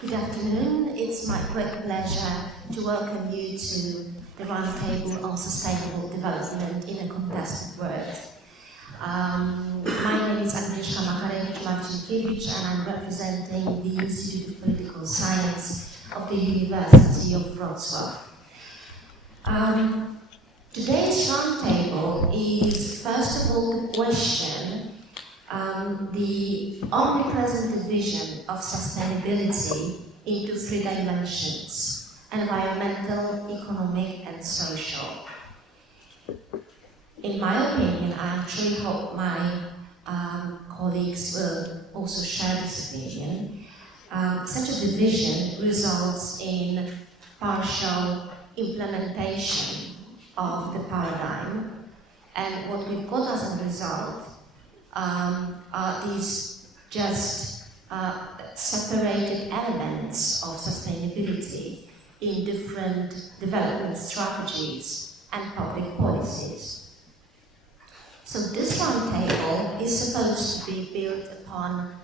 Good afternoon. It's my great pleasure to welcome you to the Roundtable on Sustainable Development in a Contested World. My name is Agnieszka Makarewicz-Marcinkiewicz and I'm representing the Institute of Political Science of the University of Wroclaw. Today's Roundtable is first of all to question the omnipresent division of sustainability into three dimensions: environmental, economic, and social. In my opinion, I actually hope my colleagues will also share this opinion. Such a division results in partial implementation of the paradigm, and what we've got as a result are these just separated elements of sustainability in different development strategies and public policies. So this roundtable is supposed to be built upon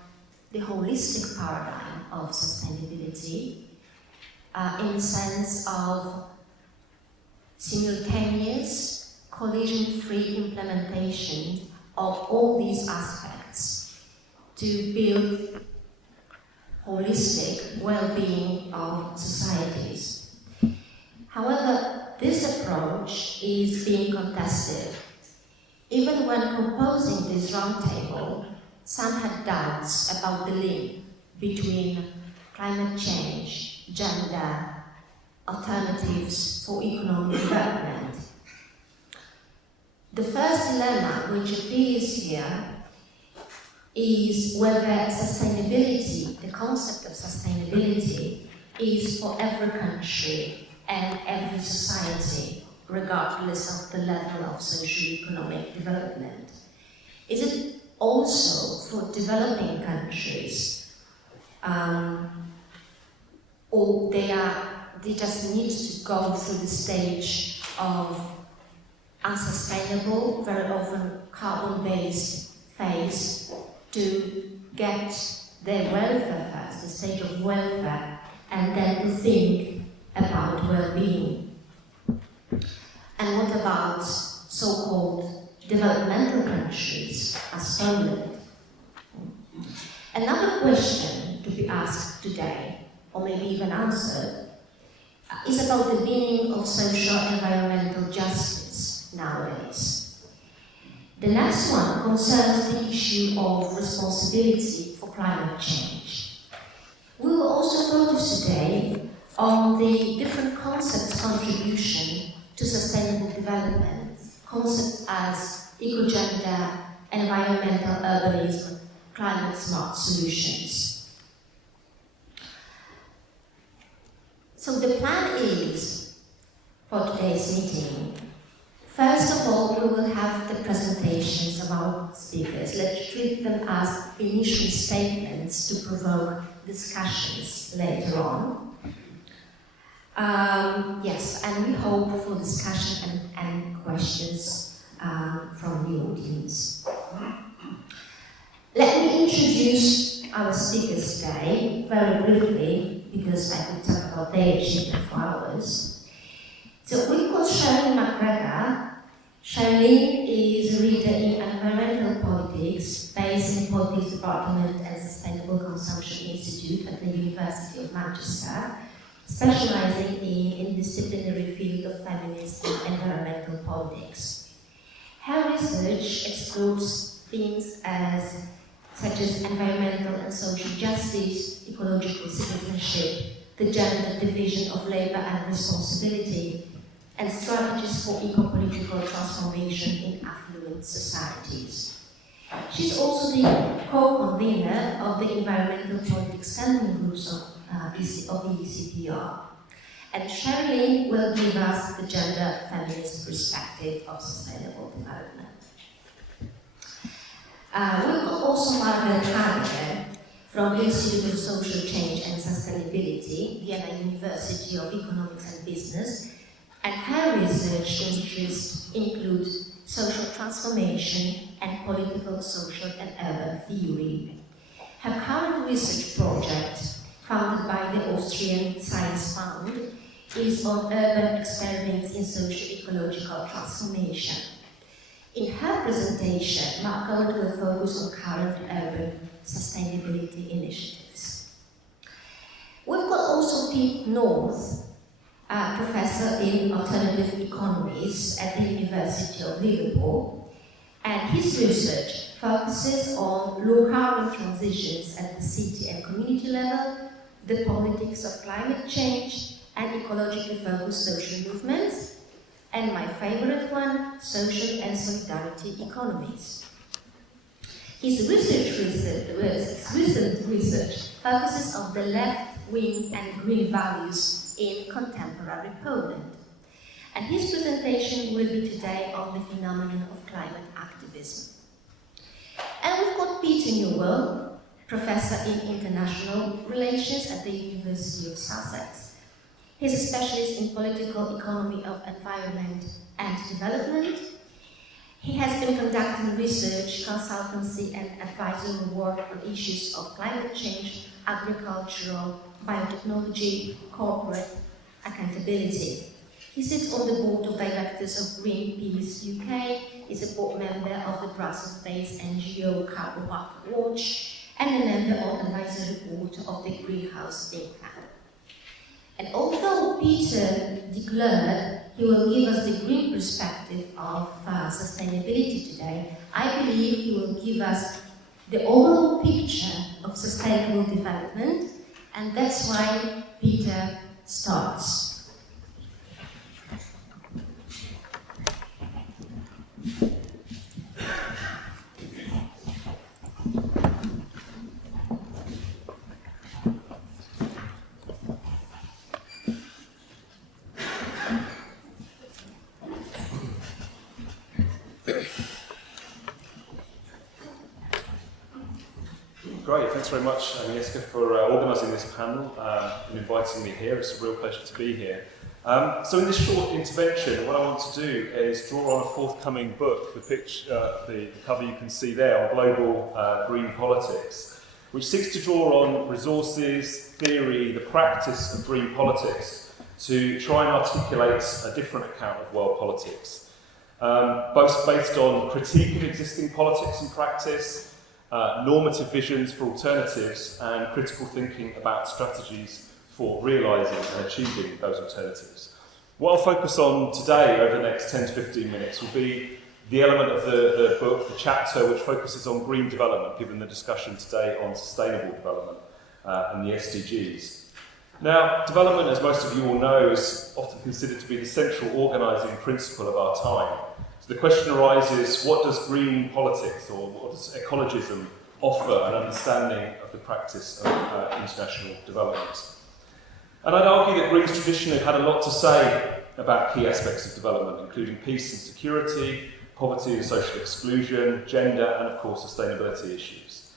the holistic paradigm of sustainability in the sense of simultaneous, collision-free implementation of all these aspects to build holistic well-being of societies. However, this approach is being contested. Even when composing this roundtable, some had doubts about the link between climate change, gender, alternatives for economic development. The first dilemma which appears here is whether sustainability, the concept of sustainability, is for every country and every society, regardless of the level of socio-economic development. Is it also for developing countries, or they just need to go through the stage of unsustainable, very often carbon-based phase to get their welfare first, the stage of welfare, and then to think about well-being? And what about so-called developmental countries as Poland? Another question to be asked today, or maybe even answered, is about the meaning of social and environmental justice nowadays. The next one concerns the issue of responsibility for climate change. We will also focus today on the different concepts' contribution to sustainable development, concepts as eco-gender, environmental urbanism, climate-smart solutions. So the plan is, for today's meeting, first of all, we will have the presentations of our speakers. Let's treat them as initial statements to provoke discussions later on. Yes, and we hope for discussion and questions from the audience. Let me introduce our speakers today very briefly, because I could talk about their achievement for hours. So we've got Charlene McGregor. Charlene is a reader in environmental politics, based in the Politics Department and Sustainable Consumption Institute at the University of Manchester, specializing in the disciplinary field of feminist and environmental politics. Her research explores themes such as environmental and social justice, ecological citizenship, the gender division of labor and responsibility, and strategies for eco-political transformation in affluent societies. She's also the co-convener of the Environmental Politics Standing Groups of the ECPR. And Charlene will give us the gender feminist perspective of sustainable development. We've got also Margaret Hanke from the Institute of Social Change and Sustainability, Vienna University of Economics and Business, and her research interests include social transformation and political, social and urban theory. Her current research project founded by the Austrian Science Fund, is on urban experiments in socio-ecological transformation. In her presentation, Margaret will focus on current urban sustainability initiatives. We've got also Pete North, a professor in alternative economies at the University of Liverpool, and his research focuses on low-carbon transitions at the city and community level, the politics of climate change, and ecologically focused social movements, and my favorite one, social and solidarity economies. His recent research focuses on the left-wing and green values in contemporary Poland. And his presentation will be today on the phenomenon of climate activism. And we've got Peter Newell, professor in international relations at the University of Sussex. He's a specialist in political economy of environment and development. He has been conducting research, consultancy and advisory work on issues of climate change, agricultural, biotechnology, corporate accountability. He sits on the board of directors of Greenpeace UK, is a board member of the Brussels-based NGO Carbon Watch, and a member of the advisory board of the Greenhouse think tank. And although Peter declared he will give us the green perspective of sustainability today, I believe he will give us the overall picture of sustainable development, and that's why Peter starts. Great, thanks very much, Agnieszka, for organising this panel and inviting me here. It's a real pleasure to be here. So in this short intervention, what I want to do is draw on a forthcoming book, the cover you can see there, on global green politics, which seeks to draw on resources, theory, the practice of green politics to try and articulate a different account of world politics, both based on critique of existing politics and practice, normative visions for alternatives, and critical thinking about strategies for realising and achieving those alternatives. What I'll focus on today over the next 10 to 15 minutes will be the element of the book, the chapter which focuses on green development, given the discussion today on sustainable development and the SDGs. Now, development, as most of you all know, is often considered to be the central organising principle of our time. So the question arises, what does green politics, or what does ecologism offer an understanding of the practice of international development? And I'd argue that Greens traditionally have had a lot to say about key aspects of development, including peace and security, poverty and social exclusion, gender, and of course sustainability issues,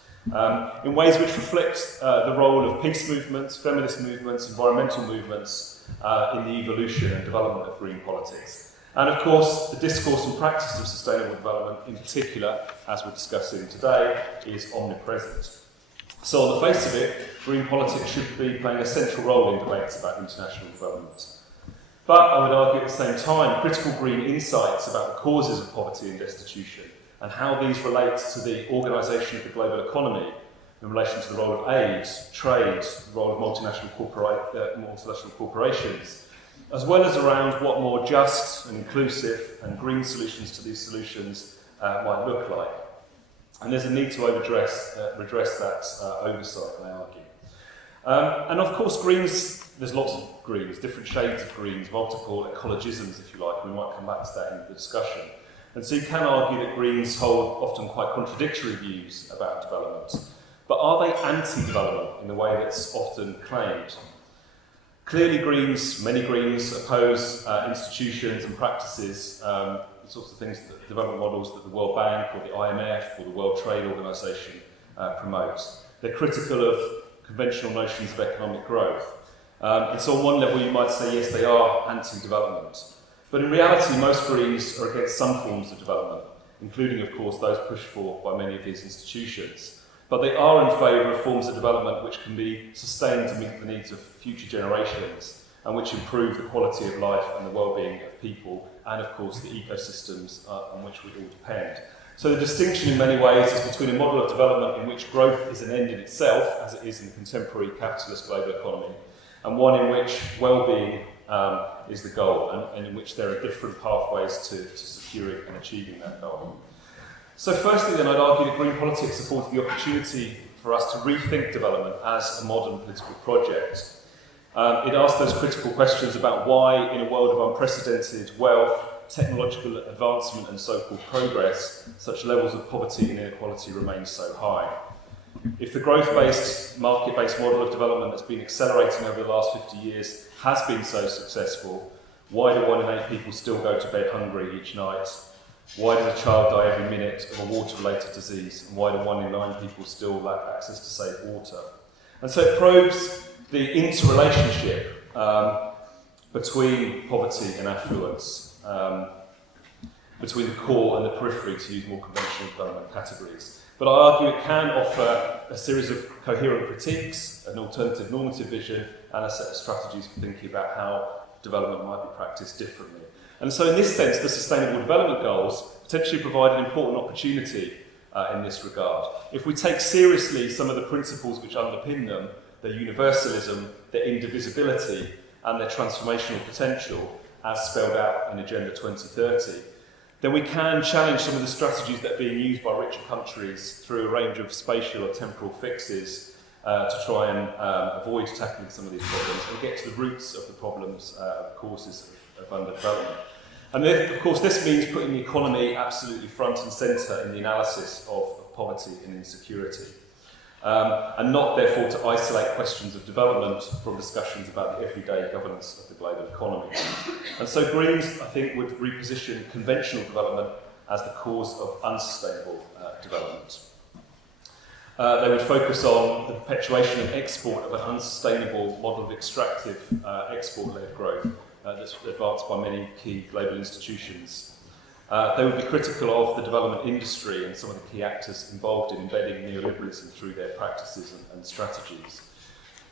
in ways which reflect the role of peace movements, feminist movements, environmental movements in the evolution and development of green politics. And of course, the discourse and practice of sustainable development, in particular, as we're discussing today, is omnipresent. So on the face of it, green politics should be playing a central role in debates about international development. But I would argue at the same time, critical green insights about the causes of poverty and destitution and how these relate to the organisation of the global economy in relation to the role of aid, trade, the role of multinational corporations, as well as around what more just and inclusive and green solutions to these solutions might look like. And there's a need to redress that oversight, I argue. And of course, greens, there's lots of greens, different shades of greens, multiple ecologisms, if you like. We might come back to that in the discussion. And so you can argue that greens hold often quite contradictory views about development. But are they anti-development in the way that's often claimed? Clearly, many Greens oppose institutions and practices, the sorts of things, that development models that the World Bank or the IMF or the World Trade Organization promotes. They're critical of conventional notions of economic growth. And so on one level you might say, yes, they are anti-development. But in reality, most Greens are against some forms of development, including, of course, those pushed for by many of these institutions. but they are in favour of forms of development which can be sustained to meet the needs of future generations and which improve the quality of life and the well-being of people and, of course, the ecosystems on which we all depend. So the distinction in many ways is between a model of development in which growth is an end in itself, as it is in the contemporary capitalist global economy, and one in which well-being is the goal, and in which there are different pathways to securing and achieving that goal. So firstly then, I'd argue that green politics affords the opportunity for us to rethink development as a modern political project. It asks those critical questions about why, in a world of unprecedented wealth, technological advancement and so-called progress, such levels of poverty and inequality remain so high. If the growth-based, market-based model of development that's been accelerating over the last 50 years has been so successful, why do 1 in 8 people still go to bed hungry each night? Why does a child die every minute of a water-related disease? And why do 1 in 9 people still lack access to safe water? And so it probes the interrelationship between poverty and affluence, between the core and the periphery, to use more conventional development categories. But I argue it can offer a series of coherent critiques, an alternative normative vision, and a set of strategies for thinking about how development might be practiced differently. And so in this sense, the Sustainable Development Goals potentially provide an important opportunity in this regard. If we take seriously some of the principles which underpin them, their universalism, their indivisibility, and their transformational potential, as spelled out in Agenda 2030, then we can challenge some of the strategies that are being used by richer countries through a range of spatial or temporal fixes to try and avoid tackling some of these problems and get to the roots of the problems, causes of underdevelopment. And then, of course, this means putting the economy absolutely front and centre in the analysis of poverty and insecurity. And not, therefore, to isolate questions of development from discussions about the everyday governance of the global economy. And so Greens, I think, would reposition conventional development as the cause of unsustainable development. They would focus on the perpetuation and export of an unsustainable model of extractive export-led growth that's advanced by many key global institutions. They would be critical of the development industry and some of the key actors involved in embedding neoliberalism through their practices and strategies.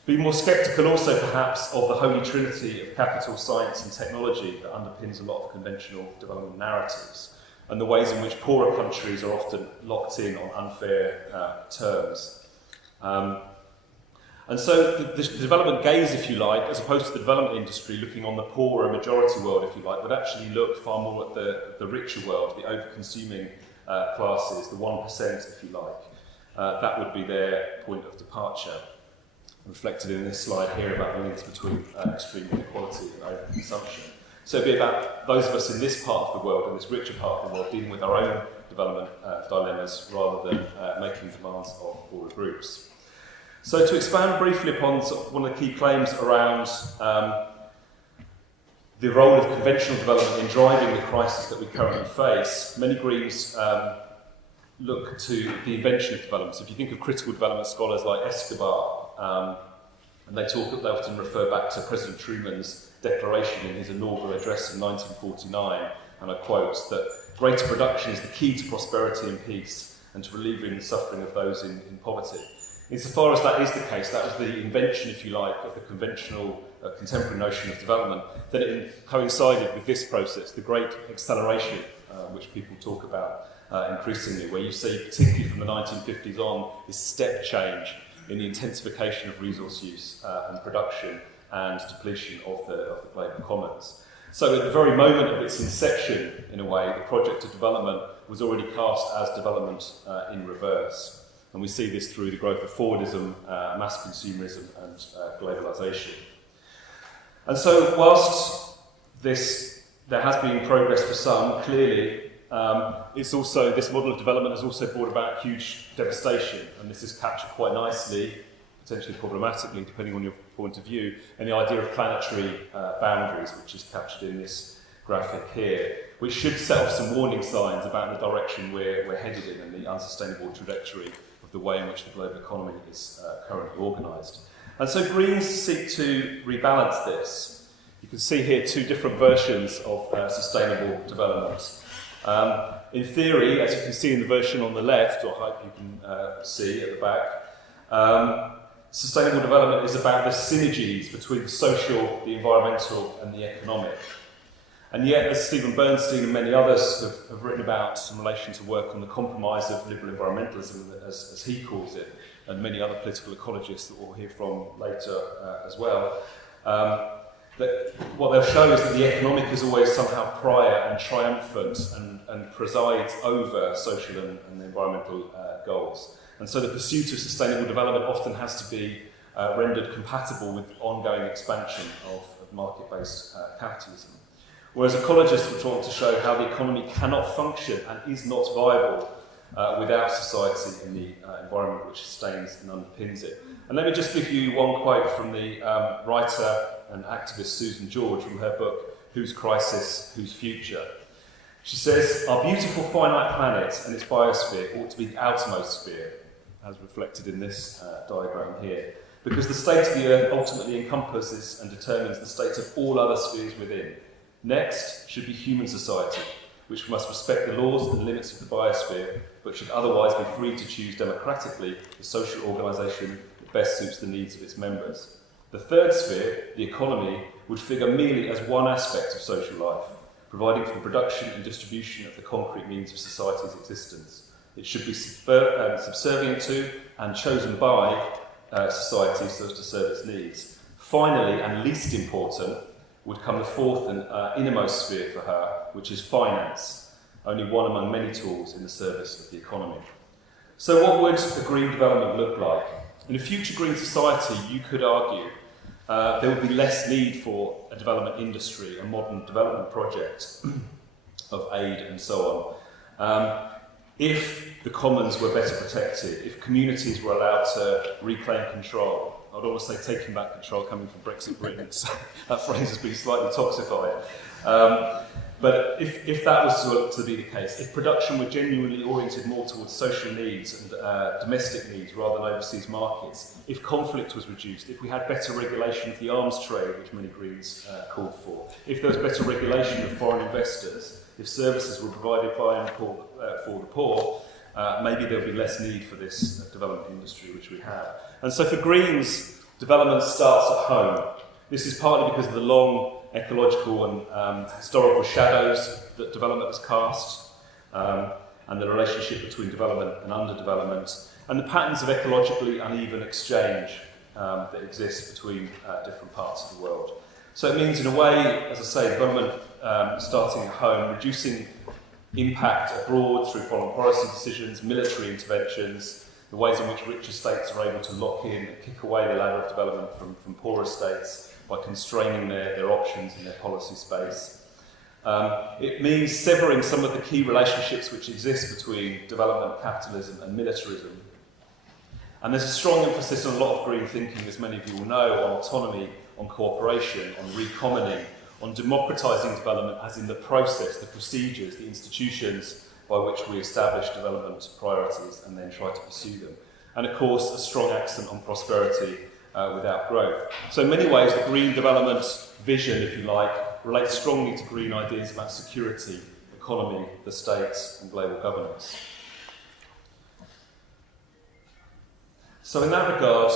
Be more sceptical also perhaps of the holy trinity of capital, science and technology that underpins a lot of conventional development narratives, and the ways in which poorer countries are often locked in on unfair terms. And so the development gaze, if you like, as opposed to the development industry looking on the poorer majority world, if you like, would actually look far more at the richer world, the over-consuming classes, the 1%, if you like. That would be their point of departure, reflected in this slide here about the links between extreme inequality and over-consumption. So it'd be about those of us in this part of the world, in this richer part of the world, dealing with our own development dilemmas rather than making demands of poorer groups. So to expand briefly upon sort of one of the key claims around the role of conventional development in driving the crisis that we currently face, many Greens look to the invention of development. So if you think of critical development scholars like Escobar, and they often refer back to President Truman's declaration in his inaugural address in 1949, and I quote, that greater production is the key to prosperity and peace and to relieving the suffering of those in poverty. Insofar as that is the case, that was the invention, if you like, of the conventional contemporary notion of development, that it coincided with this process, the great acceleration, which people talk about increasingly, where you see, particularly from the 1950s on, this step change in the intensification of resource use and production and depletion of the global commons. So at the very moment of its inception, in a way, the project of development was already cast as development in reverse. And we see this through the growth of Fordism, mass consumerism and globalisation. And so whilst there has been progress for some, clearly, this model of development has also brought about huge devastation, and this is captured quite nicely, potentially problematically, depending on your point of view, and the idea of planetary boundaries, which is captured in this graphic here, which should set off some warning signs about the direction we're headed in and the unsustainable trajectory of the way in which the global economy is currently organised. And so Greens seek to rebalance this. You can see here two different versions of sustainable development. In theory, as you can see in the version on the left, or I hope you can see at the back, sustainable development is about the synergies between the social, the environmental and the economic. And yet, as Stephen Bernstein and many others have written about in relation to work on the compromise of liberal environmentalism, as he calls it, and many other political ecologists that we'll hear from later as well, that what they'll show is that the economic is always somehow prior and triumphant and presides over social and environmental goals. And so the pursuit of sustainable development often has to be rendered compatible with ongoing expansion of market-based capitalism. Whereas ecologists were trying to show how the economy cannot function and is not viable without society and the environment which sustains and underpins it. And let me just give you one quote from the writer and activist Susan George from her book, Whose Crisis, Whose Future? She says, "Our beautiful finite planet and its biosphere ought to be the outermost sphere," as reflected in this diagram here, because the state of the Earth ultimately encompasses and determines the state of all other spheres within. Next should be human society, which must respect the laws and limits of the biosphere, but should otherwise be free to choose democratically the social organisation that best suits the needs of its members. The third sphere, the economy, would figure merely as one aspect of social life, providing for the production and distribution of the concrete means of society's existence. It should be subservient to and chosen by society so as to serve its needs. Finally, and least important, would come the fourth and innermost sphere for her, which is finance, only one among many tools in the service of the economy. So what would a green development look like? In a future green society, you could argue, there would be less need for a development industry, a modern development project of aid and so on. If the commons were better protected, if communities were allowed to reclaim control, I don't want to say taking back control coming from Brexit Britain, so that phrase has been slightly toxified. But if that was to be the case, if production were genuinely oriented more towards social needs and domestic needs rather than overseas markets, if conflict was reduced, if we had better regulation of the arms trade, which many Greens called for, if there was better regulation of foreign investors, if services were provided by and for the poor, maybe there would be less need for this development industry which we have. And so for Greens, development starts at home. This is partly because of the long ecological and historical shadows that development has cast, and the relationship between development and underdevelopment, and the patterns of ecologically uneven exchange that exist between different parts of the world. So it means, in a way, as I say, development starting at home, reducing impact abroad through foreign policy decisions, military interventions, the ways in which richer states are able to lock in and kick away the ladder of development from poorer states by constraining their options in their policy space. It means severing some of the key relationships which exist between development, capitalism and militarism. And there's a strong emphasis on a lot of green thinking, as many of you will know, on autonomy, on cooperation, on recommoning, on democratising development as in the process, the procedures, the institutions by which we establish development priorities and then try to pursue them. And of course, a strong accent on prosperity without growth. So in many ways, the green development vision, if you like, relates strongly to green ideas about security, economy, the states and global governance. So in that regard,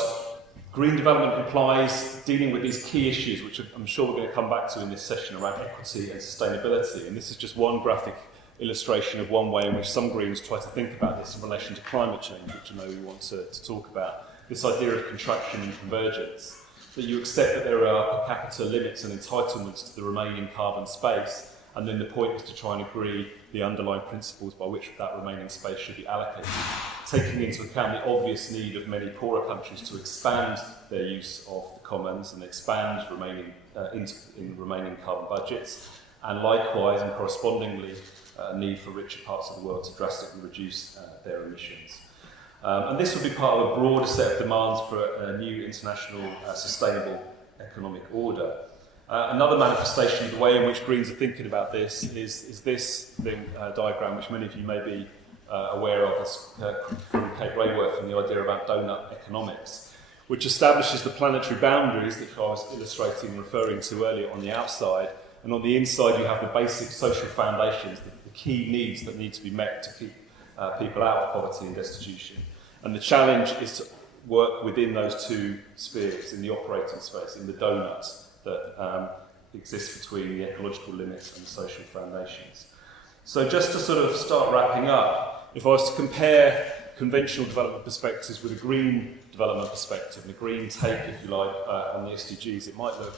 green development implies dealing with these key issues, which I'm sure we're going to come back to in this session around equity and sustainability. And this is just one graphic illustration of one way in which some Greens try to think about this in relation to climate change, which I know we want to talk about. This idea of contraction and convergence, that you accept that there are per capita limits and entitlements to the remaining carbon space, and then the point is to try and agree the underlying principles by which that remaining space should be allocated, taking into account the obvious need of many poorer countries to expand their use of the commons and expand in remaining carbon budgets, and likewise and correspondingly a need for richer parts of the world to drastically reduce their emissions. And this would be part of a broader set of demands for a new international sustainable economic order. Another manifestation of the way in which Greens are thinking about this is this diagram, which many of you may be aware of as from Kate Rayworth, and the idea about donut economics, which establishes the planetary boundaries that I was illustrating and referring to earlier on the outside, and on the inside you have the basic social foundations, the key needs that need to be met to keep people out of poverty and destitution. And the challenge is to work within those two spheres, in the operating space, in the donuts that exist between the ecological limits and the social foundations. So just to sort of start wrapping up, if I was to compare conventional development perspectives with a green development perspective, and a green take, if you like, on the SDGs, it might look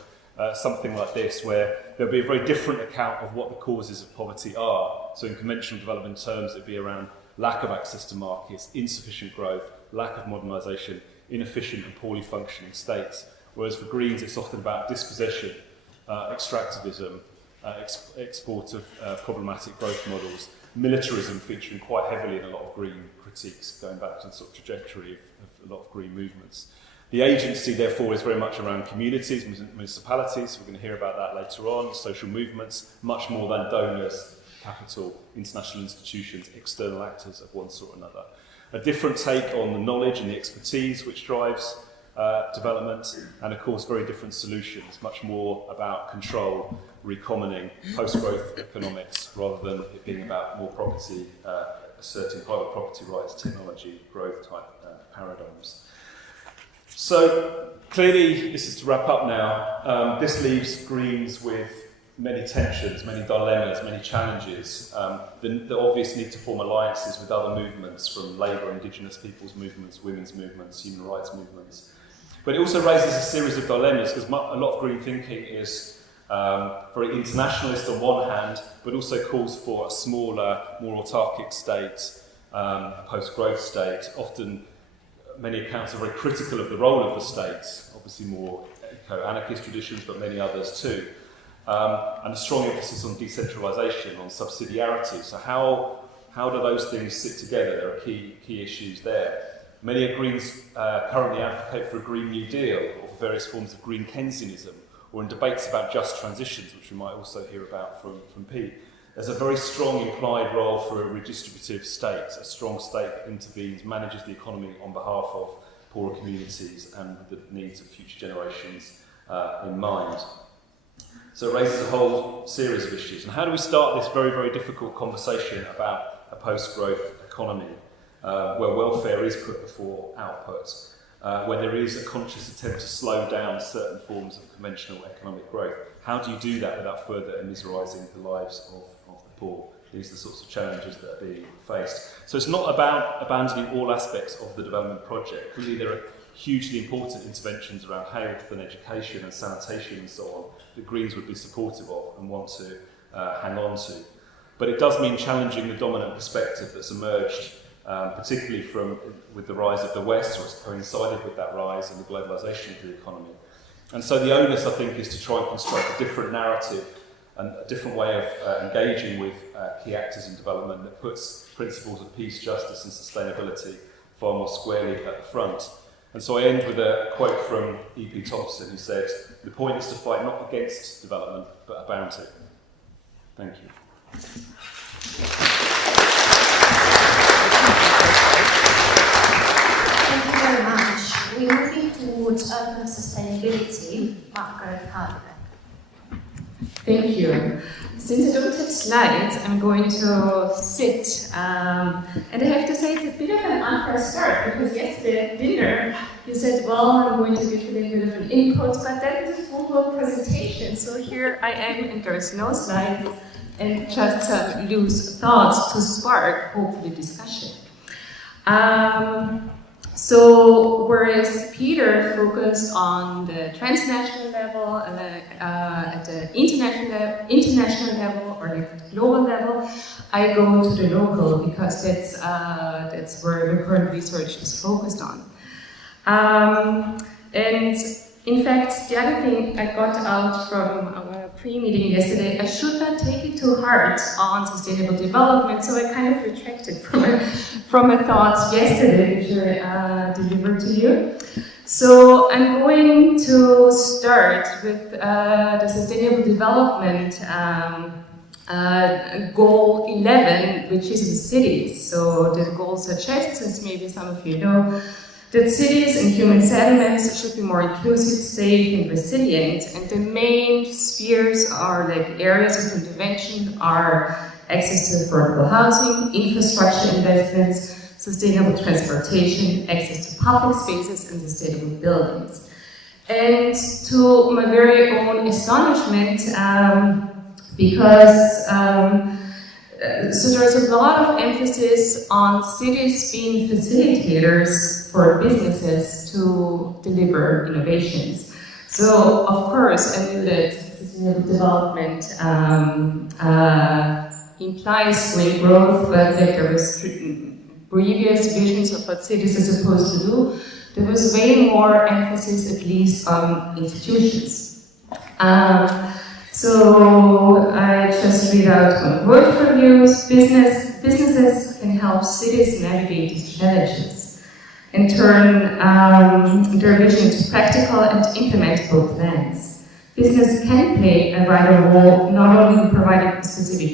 something like this, where there'll be a very different account of what the causes of poverty are. So in conventional development terms, it'd be around lack of access to markets, insufficient growth, lack of modernisation, inefficient and poorly functioning states. Whereas for Greens, it's often about dispossession, extractivism, export of problematic growth models, militarism featuring quite heavily in a lot of Green critiques, going back to the sort of trajectory of a lot of Green movements. The agency, therefore, is very much around communities, municipalities. We're going to hear about that later on, social movements, much more than donors, capital, international institutions, external actors of one sort or another. A different take on the knowledge and the expertise which drives development, and of course very different solutions, much more about control, recommoning, post-growth economics, rather than it being about more property, asserting private property rights, technology, growth type paradigms. So clearly, this is to wrap up now, this leaves Greens with many tensions, many dilemmas, many challenges. The obvious need to form alliances with other movements, from labour, indigenous peoples' movements, women's movements, human rights movements. But it also raises a series of dilemmas, because a lot of Green thinking is very internationalist on one hand, but also calls for a smaller, more autarkic state, a post-growth state. Often, many accounts are very critical of the role of the state, obviously more eco-anarchist traditions, but many others too. And a strong emphasis on decentralisation, on subsidiarity. So how do those things sit together? There are key issues there. Many Greens currently advocate for a Green New Deal, or for various forms of Green Keynesianism, or in debates about just transitions, which we might also hear about from Pete. There's a very strong implied role for a redistributive state, a strong state that intervenes, manages the economy on behalf of poorer communities and the needs of future generations in mind. So it raises a whole series of issues. And how do we start this very, very difficult conversation about a post-growth economy, where welfare is put before output, where there is a conscious attempt to slow down certain forms of conventional economic growth? How do you do that without further immiserising the lives of the poor? These are the sorts of challenges that are being faced. So it's not about abandoning all aspects of the development project. Clearly there are hugely important interventions around health and education and sanitation and so on that Greens would be supportive of and want to hang on to. But it does mean challenging the dominant perspective that's emerged, particularly with the rise of the West, or it's coincided with that rise and the globalisation of the economy. And so the onus, I think, is to try and construct a different narrative and a different way of engaging with key actors in development that puts principles of peace, justice and sustainability far more squarely at the front. And so I end with a quote from E.P. Thompson, who said, "The point is to fight not against development, but about it." Thank you. Thank you very much. We're moving towards urban sustainability. Margaret Harder. Thank you. Since I don't have slides, I'm going to sit. And I have to say it's a bit of an unfair start, because yesterday at dinner you said, well, I'm going to give you a little bit of an input, but that is a full-blown presentation. So here I am, and there's no slides, and just some loose thoughts to spark, hopefully, discussion. So whereas Peter focused on the transnational level, at the international level, or the global level, I go to the local, because that's where the current research is focused on. And in fact, the other thing I got out from our pre-meeting yesterday, I should not take it to heart on sustainable development, so I kind of retracted from my thoughts yesterday, which I delivered to you. So I'm going to start with the sustainable development goal 11, which is the cities. So the goal suggests, as maybe some of you know, that cities and human settlements should be more inclusive, safe, and resilient. And the main spheres are like areas of intervention are access to affordable housing, infrastructure investments, sustainable transportation, access to public spaces and sustainable buildings. And to my very own astonishment, because so there's a lot of emphasis on cities being facilitators for businesses to deliver innovations. So, of course, I knew that sustainable development implies green growth, but that there was previous visions of what cities are supposed to do. There was way more emphasis, at least, on institutions. So I just read out one word for you. Businesses can help cities navigate these challenges and turn their vision into practical and implementable plans. Business can play a vital role not only in providing specific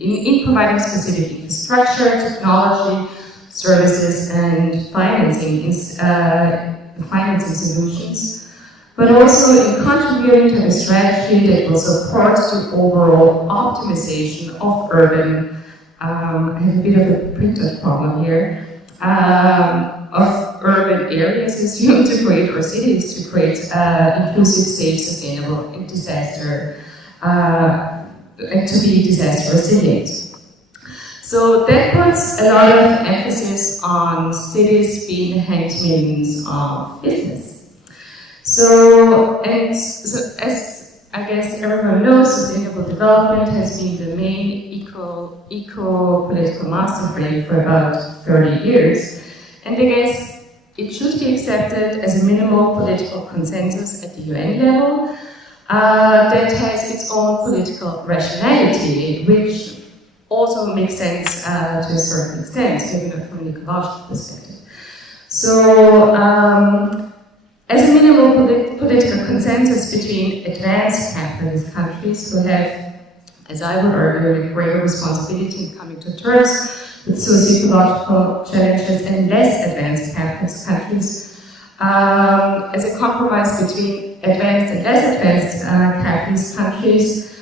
infrastructure, technology, services, and financing solutions, but also in contributing to a strategy that will support the overall optimization of urban, I have a bit of a printed problem here, of urban areas assumed to create, or cities to create inclusive, safe, sustainable, and to be disaster resilient. So that puts a lot of emphasis on cities being the handmaidens of business. So as I guess everyone knows, sustainable development has been the main eco-political master frame for about 30 years. And I guess it should be accepted as a minimal political consensus at the UN level that has its own political rationality, which also makes sense to a certain extent, maybe not from an ecological perspective. So, as a minimal political consensus between advanced capitalist countries who have, as I would argue, a greater responsibility in coming to terms with socio-ecological challenges and less advanced capitalist countries, as a compromise between advanced and less advanced capitalist countries,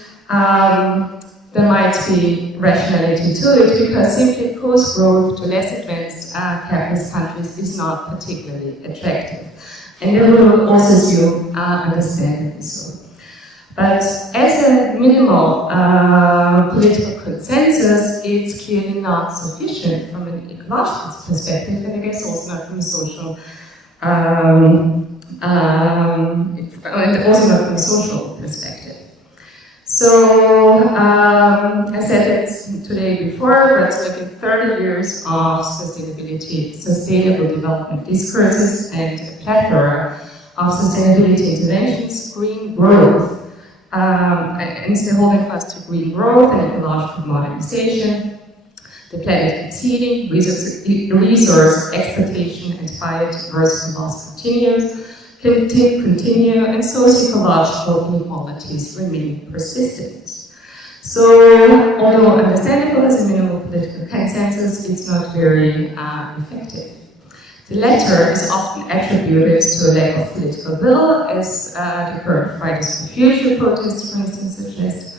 there might be rationality to it, because simply post-growth to less advanced capitalist countries is not particularly attractive. And they will also assume understandably so. But as a minimal political consensus, it's clearly not sufficient from an ecological perspective, and I guess also not from a social, and also not from a social perspective. So, I said it today before, let's look at 30 years of sustainable development discourses and a plethora of sustainability interventions, green growth, and still holding fast to green growth and ecological modernization, the planet keeps heating, resource exploitation and biodiversity loss continue, and socio-ecological inequalities remain persistent. So, although understandable as a minimal political consensus, it's not very effective. The latter is often attributed to a lack of political will, as the current Fridays for Future protests, for instance, suggest.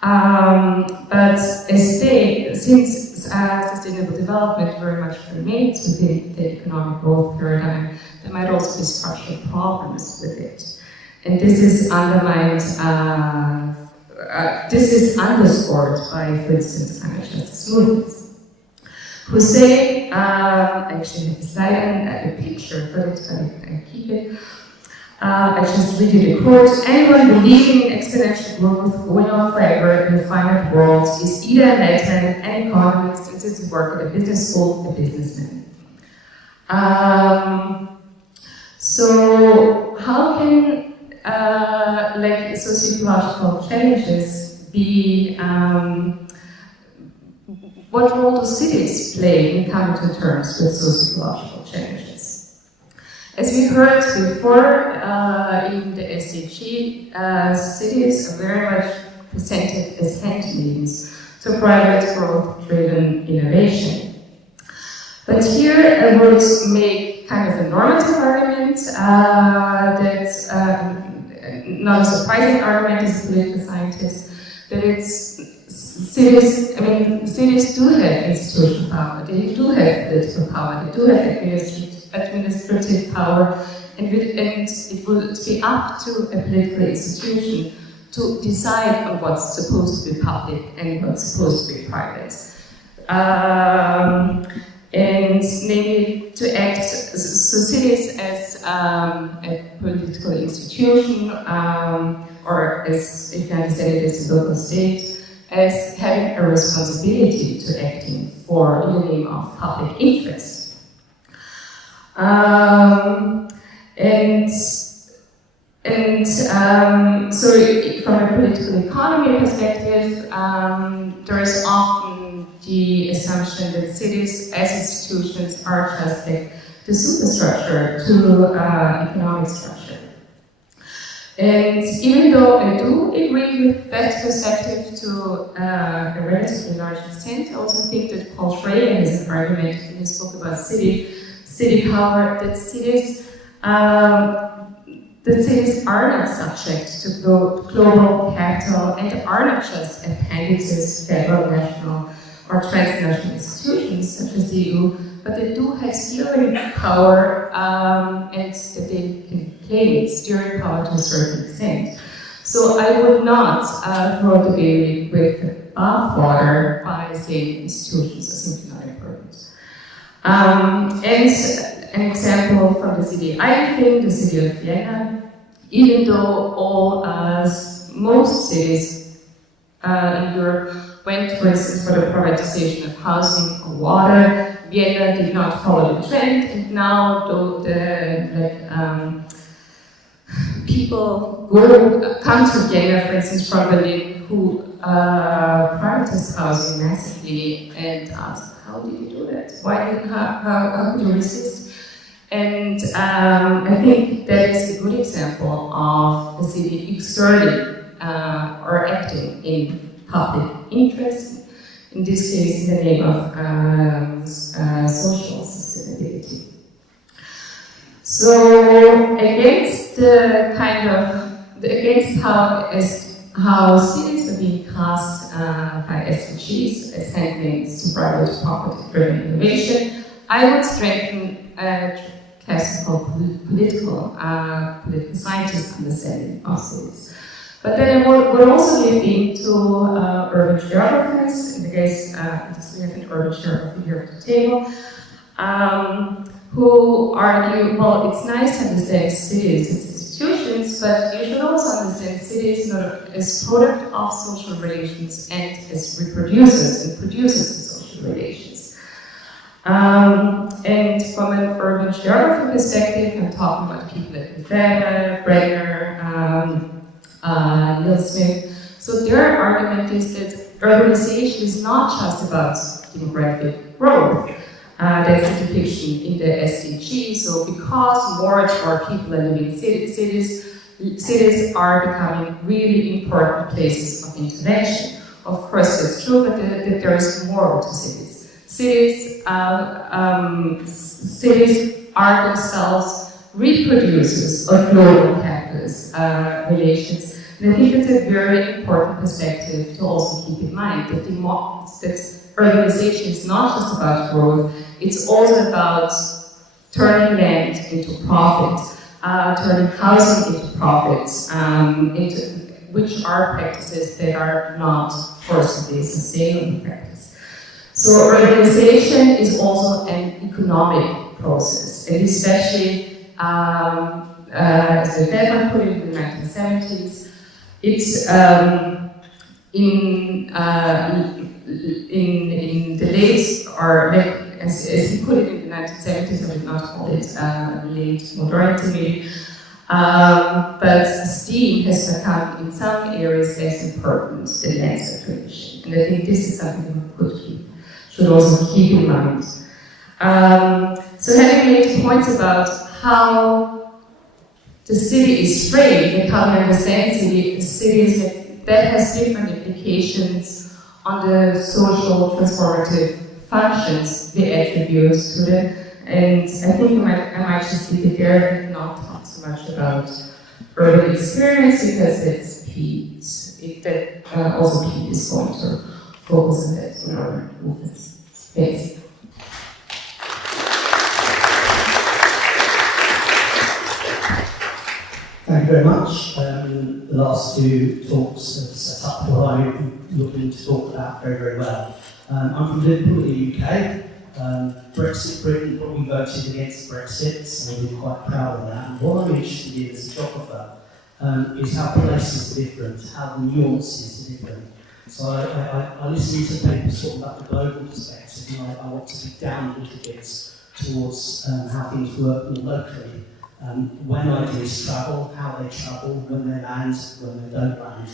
But since sustainable development very much remains within the economic growth paradigm, there might also be structural problems with it. And this is undermined, this is underscored by, for instance, climate justice movements, who say, actually have a slide and a picture for it, but I can keep it. I just read you the quote: anyone believing in exponential growth going on forever in a finite world is either a madman, an economist, and since work at a business school, a businessman. So how can like socio-ecological challenges be, what role do cities play in coming to terms with socio-ecological challenges? As we heard before, in the SDG, cities are very much presented as handmaidens to private growth-driven innovation. But here I would make kind of a normative argument that's not a surprising argument as a political scientist, that it's cities do have institutional power, they do have political power, they do have administrative power, and it will be up to a political institution to decide on what's supposed to be public and what's supposed to be private. And maybe to act, so cities as a political institution, or as, if you understand it, as a local state, as having a responsibility to acting for in the name of public interest. So from a political economy perspective, there is often the assumption that cities as institutions are just like the superstructure to economic structure. And even though I do agree with that perspective to a relatively large extent, I also think that Paul Schrader has an argument in his book about city power, that cities are not subject to global capital and are not just appendices, federal, national, or transnational institutions such as the EU, but they do have steering power and that they can claim steering power to a certain extent. So I would not throw the baby with the bathwater by saying institutions are simply not important. And an example from the city I live in, the city of Vienna, even though most cities in Europe went, for instance, for the privatization of housing or water, Vienna did not follow the trend, and now people come to Vienna, for instance, from Berlin, who privatized housing massively, and ask, how did you do that? How could you resist? And I think that is a good example of the city exerting or acting in public interest, in this case in the name of social sustainability. So against how cities are being cast by SDGs as handmaidens to private property-driven innovation, I would strengthen classical political scientist understanding of cities. But then I would also lead into urban geographers, in the case, we have an urban geographer here at the table, who argue, well, it's nice to understand cities as institutions, but you should also understand cities not as product of social relations and as reproducers and producers of social relations. And from an urban geography perspective, I'm talking about people like Lefebvre, Brenner, Neil Smith. So their argument is that urbanization is not just about demographic growth. That's the depiction in the SDG. So because more and more people are living in cities are becoming really important places of intervention. Of course, that's true, but there is more to cities. Cities are themselves reproducers of global capitalist relations. And I think that's a very important perspective to also keep in mind, that urbanization is not just about growth, it's also about turning land into profit, turning housing into profits, which are practices that are not forcibly sustainable practice. So urbanization is also an economic process, and especially, as Lefebvre put it in the 1970s, it's in the late, or as he put it in the 1970s, I would not call it late modernity maybe, but steam has become in some areas less important than land circulation. And I think this is something we should also keep in mind. So having made points about how the city is framed and how we understand cities that has different implications on the social transformative functions they attribute to them. And I think I might just leave it there and not talk so much about urban experience, because it's Pete. Also Pete is going to focus on it in our movements. Thanks. Thank you very much. The last two talks have set up what I'm looking to talk about very, very well. I'm from Liverpool, the UK. Brexit Britain probably voted against Brexit, so we're quite proud of that. And what I'm interested in as a geographer is how places are different, how the nuances are different. So I listen to papers talking about the global perspective, and I want to dig down a little bit towards how things work more locally. When ideas travel, how they travel, when they land, when they don't land.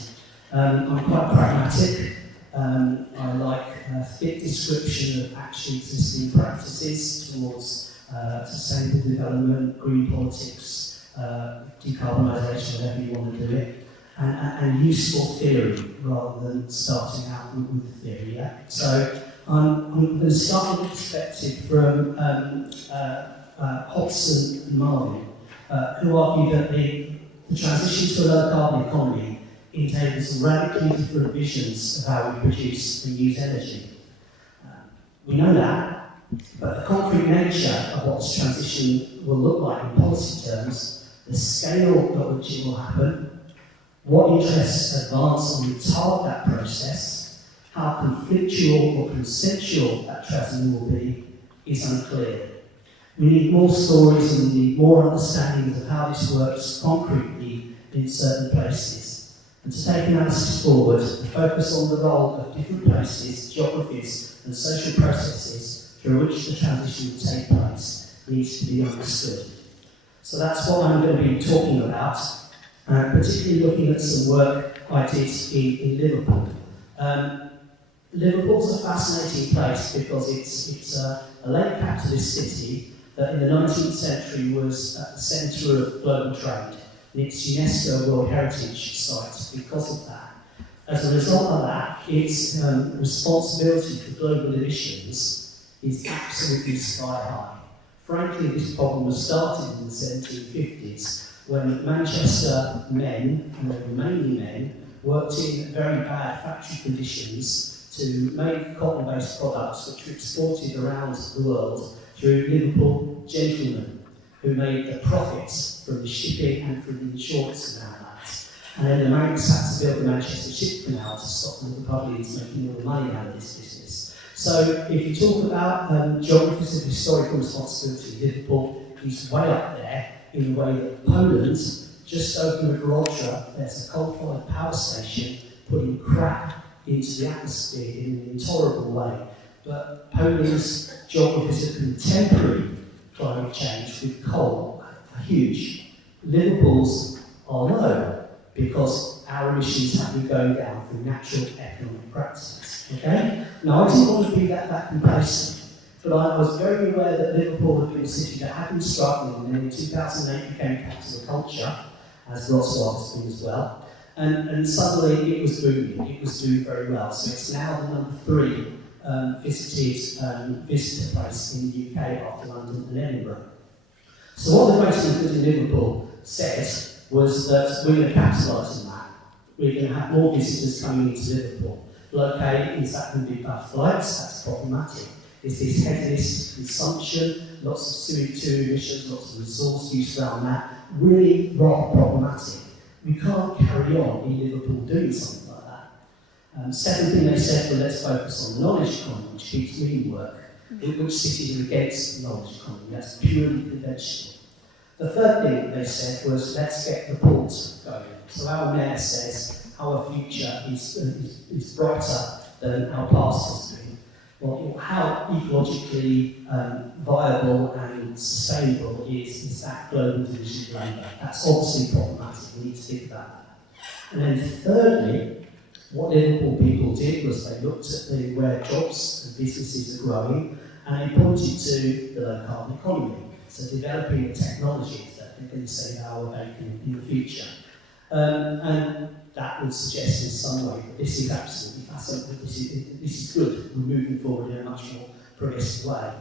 I'm quite pragmatic. I like a thick description of actually existing practices towards sustainable development, green politics, decarbonisation, whatever you want to do it, and useful theory rather than starting out with the theory. Yeah? So I'm going to start with a perspective from Hobson and Marvin, who argue that the transition to a low carbon economy entails radically different visions of how we produce and use energy. We know that, but the concrete nature of what this transition will look like in policy terms, the scale at which it will happen, what interests advance and retard that process, how conflictual or consensual that transition will be, is unclear. We need more stories and we need more understanding of how this works concretely in certain places. And to take analysis forward, the focus on the role of different places, geographies and social processes through which the transition will take place needs to be understood. So that's what I'm going to be talking about, particularly looking at some work I did in Liverpool. Liverpool's a fascinating place because it's a late capitalist city that in the 19th century was at the centre of global trade, and it's UNESCO World Heritage Site because of that. As a result of that, its responsibility for global emissions is absolutely sky high. Frankly, this problem was started in the 1750s when Manchester men, and they were mainly men, worked in very bad factory conditions to make cotton-based products which were exported around the world through Liverpool gentlemen who made the profits from the shipping and from the insurance around that. And then the Manx had to build the Manchester Ship Canal to stop the Liverpudlians making all the money out of this business. So if you talk about geographies of historical responsibility, Liverpool is way up there in the way that Poland, just over the Wroclaw, there's a coal-fired power station putting crap into the atmosphere in an intolerable way. But Poland's geographies of contemporary climate change with coal are huge. Liverpool's are low because our emissions have been going down through natural economic practices. Okay? Now, I didn't want to be that complacent, but I was very aware that Liverpool had been a city that had been struggling, and then in 2008 became capital of culture, as Wroclaw has been as well. And suddenly it was booming, it was doing very well. So it's now the number 3 visited visitor place in the UK after London and Edinburgh. So what the Great Good in Liverpool said was that we're going to capitalise on that. We're going to have more visitors coming into Liverpool. Well, okay, is that going to be bad flights? That's problematic. Is this hedonistic consumption, lots of CO2 emissions, lots of resource use around that? Really rather problematic. We can't carry on in Liverpool doing something like that. Second thing they said, well, let's focus on the knowledge economy, which keeps me in work. Which cities are against the knowledge economy? That's purely conventional. The third thing they said was, let's get the ports going. So our mayor says our future is brighter than our past has been. Well, how ecologically viable and sustainable is that global division of labour? That's obviously problematic. We need to think about that. And then thirdly, what Liverpool people did was they looked at where jobs and businesses are growing, and they pointed to the low carbon economy. So developing the technologies that they're going to save our bacon in the future. And that would suggest in some way that this is absolutely fascinating, this is good, we're moving forward in a much more progressive way.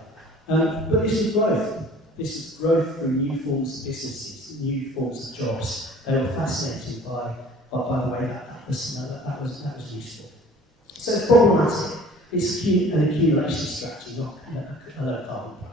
But this is growth. This is growth through new forms of businesses, new forms of jobs. They were fascinated by the way that was useful. So it's problematic. It's an accumulation strategy, not a low carbon plan.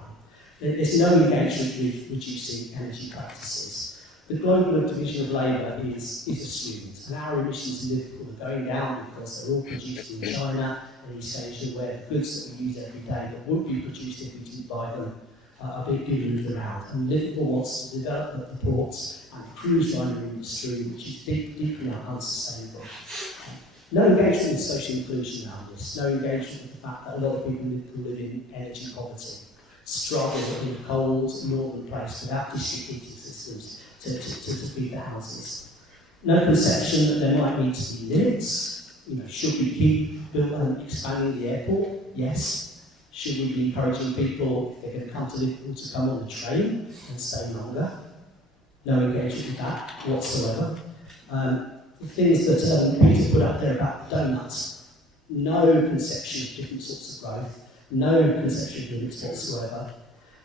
There's no engagement with reducing energy practices. The global division of labour is assumed, and our emissions in Liverpool are going down because they're all produced in China and East Asia, where the goods that we use every day that wouldn't be produced if we didn't buy them are being moved around. And Liverpool wants to develop the ports and the cruise liner industry, which is deeply unsustainable. No engagement with social inclusion around this, no engagement with the fact that a lot of people live in energy poverty, struggle in a cold northern place without district heating systems to feed their houses. No conception that there might need to be limits. Should we keep expanding the airport? Yes. Should we be encouraging people, if they're going to come to Liverpool, to come on the train and stay longer? No engagement with that whatsoever. The things that Peter put up there about donuts, no conception of different sorts of growth, no conception of limits whatsoever,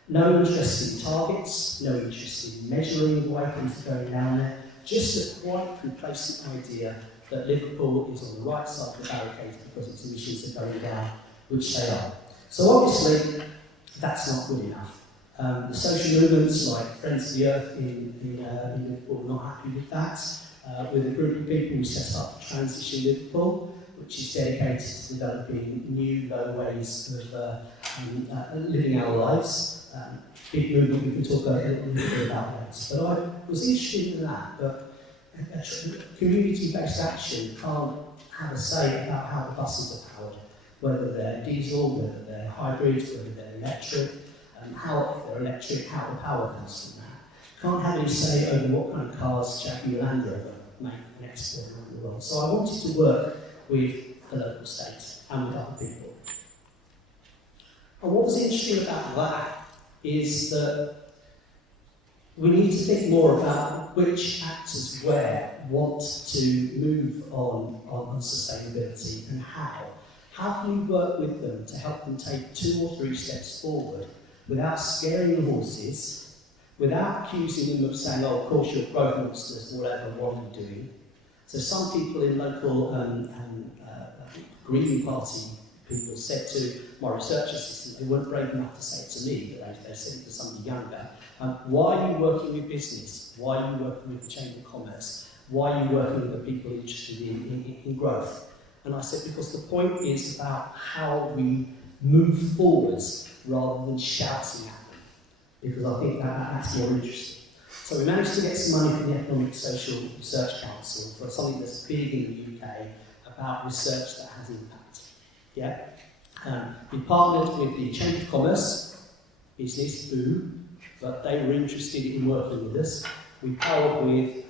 no interest in targets, no interest in measuring the way things are going down there, just a quite complacent idea that Liverpool is on the right side of the barricade because its emissions are going down, which they are. So obviously, that's not good enough. The social movements like Friends of the Earth in Liverpool are not happy with that. With a group of people, we set up Transition Liverpool, which is dedicated to developing new, low ways of living our lives. Big movement, we can talk a little bit about that. But I was interested in that, but community-based action can't have a say about how the buses are powered, whether they're diesel, whether they're hybrids, whether they're electric, how if they're electric, how the power comes from that. Can't have any say over what kind of cars Jackie Land Rover make and export around the world. So I wanted to work with the local state and with other people. And what was interesting about that is that we need to think more about which actors where want to move on sustainability and how. How can we work with them to help them take 2 or 3 steps forward without scaring the horses, without accusing them of saying, oh, of course you're growth monsters, whatever, what are you doing? So some people in local Green Party people said to my research assistant, they weren't brave enough to say it to me, but they said it to somebody younger, why are you working with business? Why are you working with the Chamber of Commerce? Why are you working with the people interested in growth? And I said, because the point is about how we move forwards rather than shouting at them, because I think that's more interesting. So we managed to get some money from the Economic Social Research Council for something that's big in the UK about research that has impact. Yeah? We partnered with the Chamber of Commerce, business, boom, but they were interested in working with us. We powered with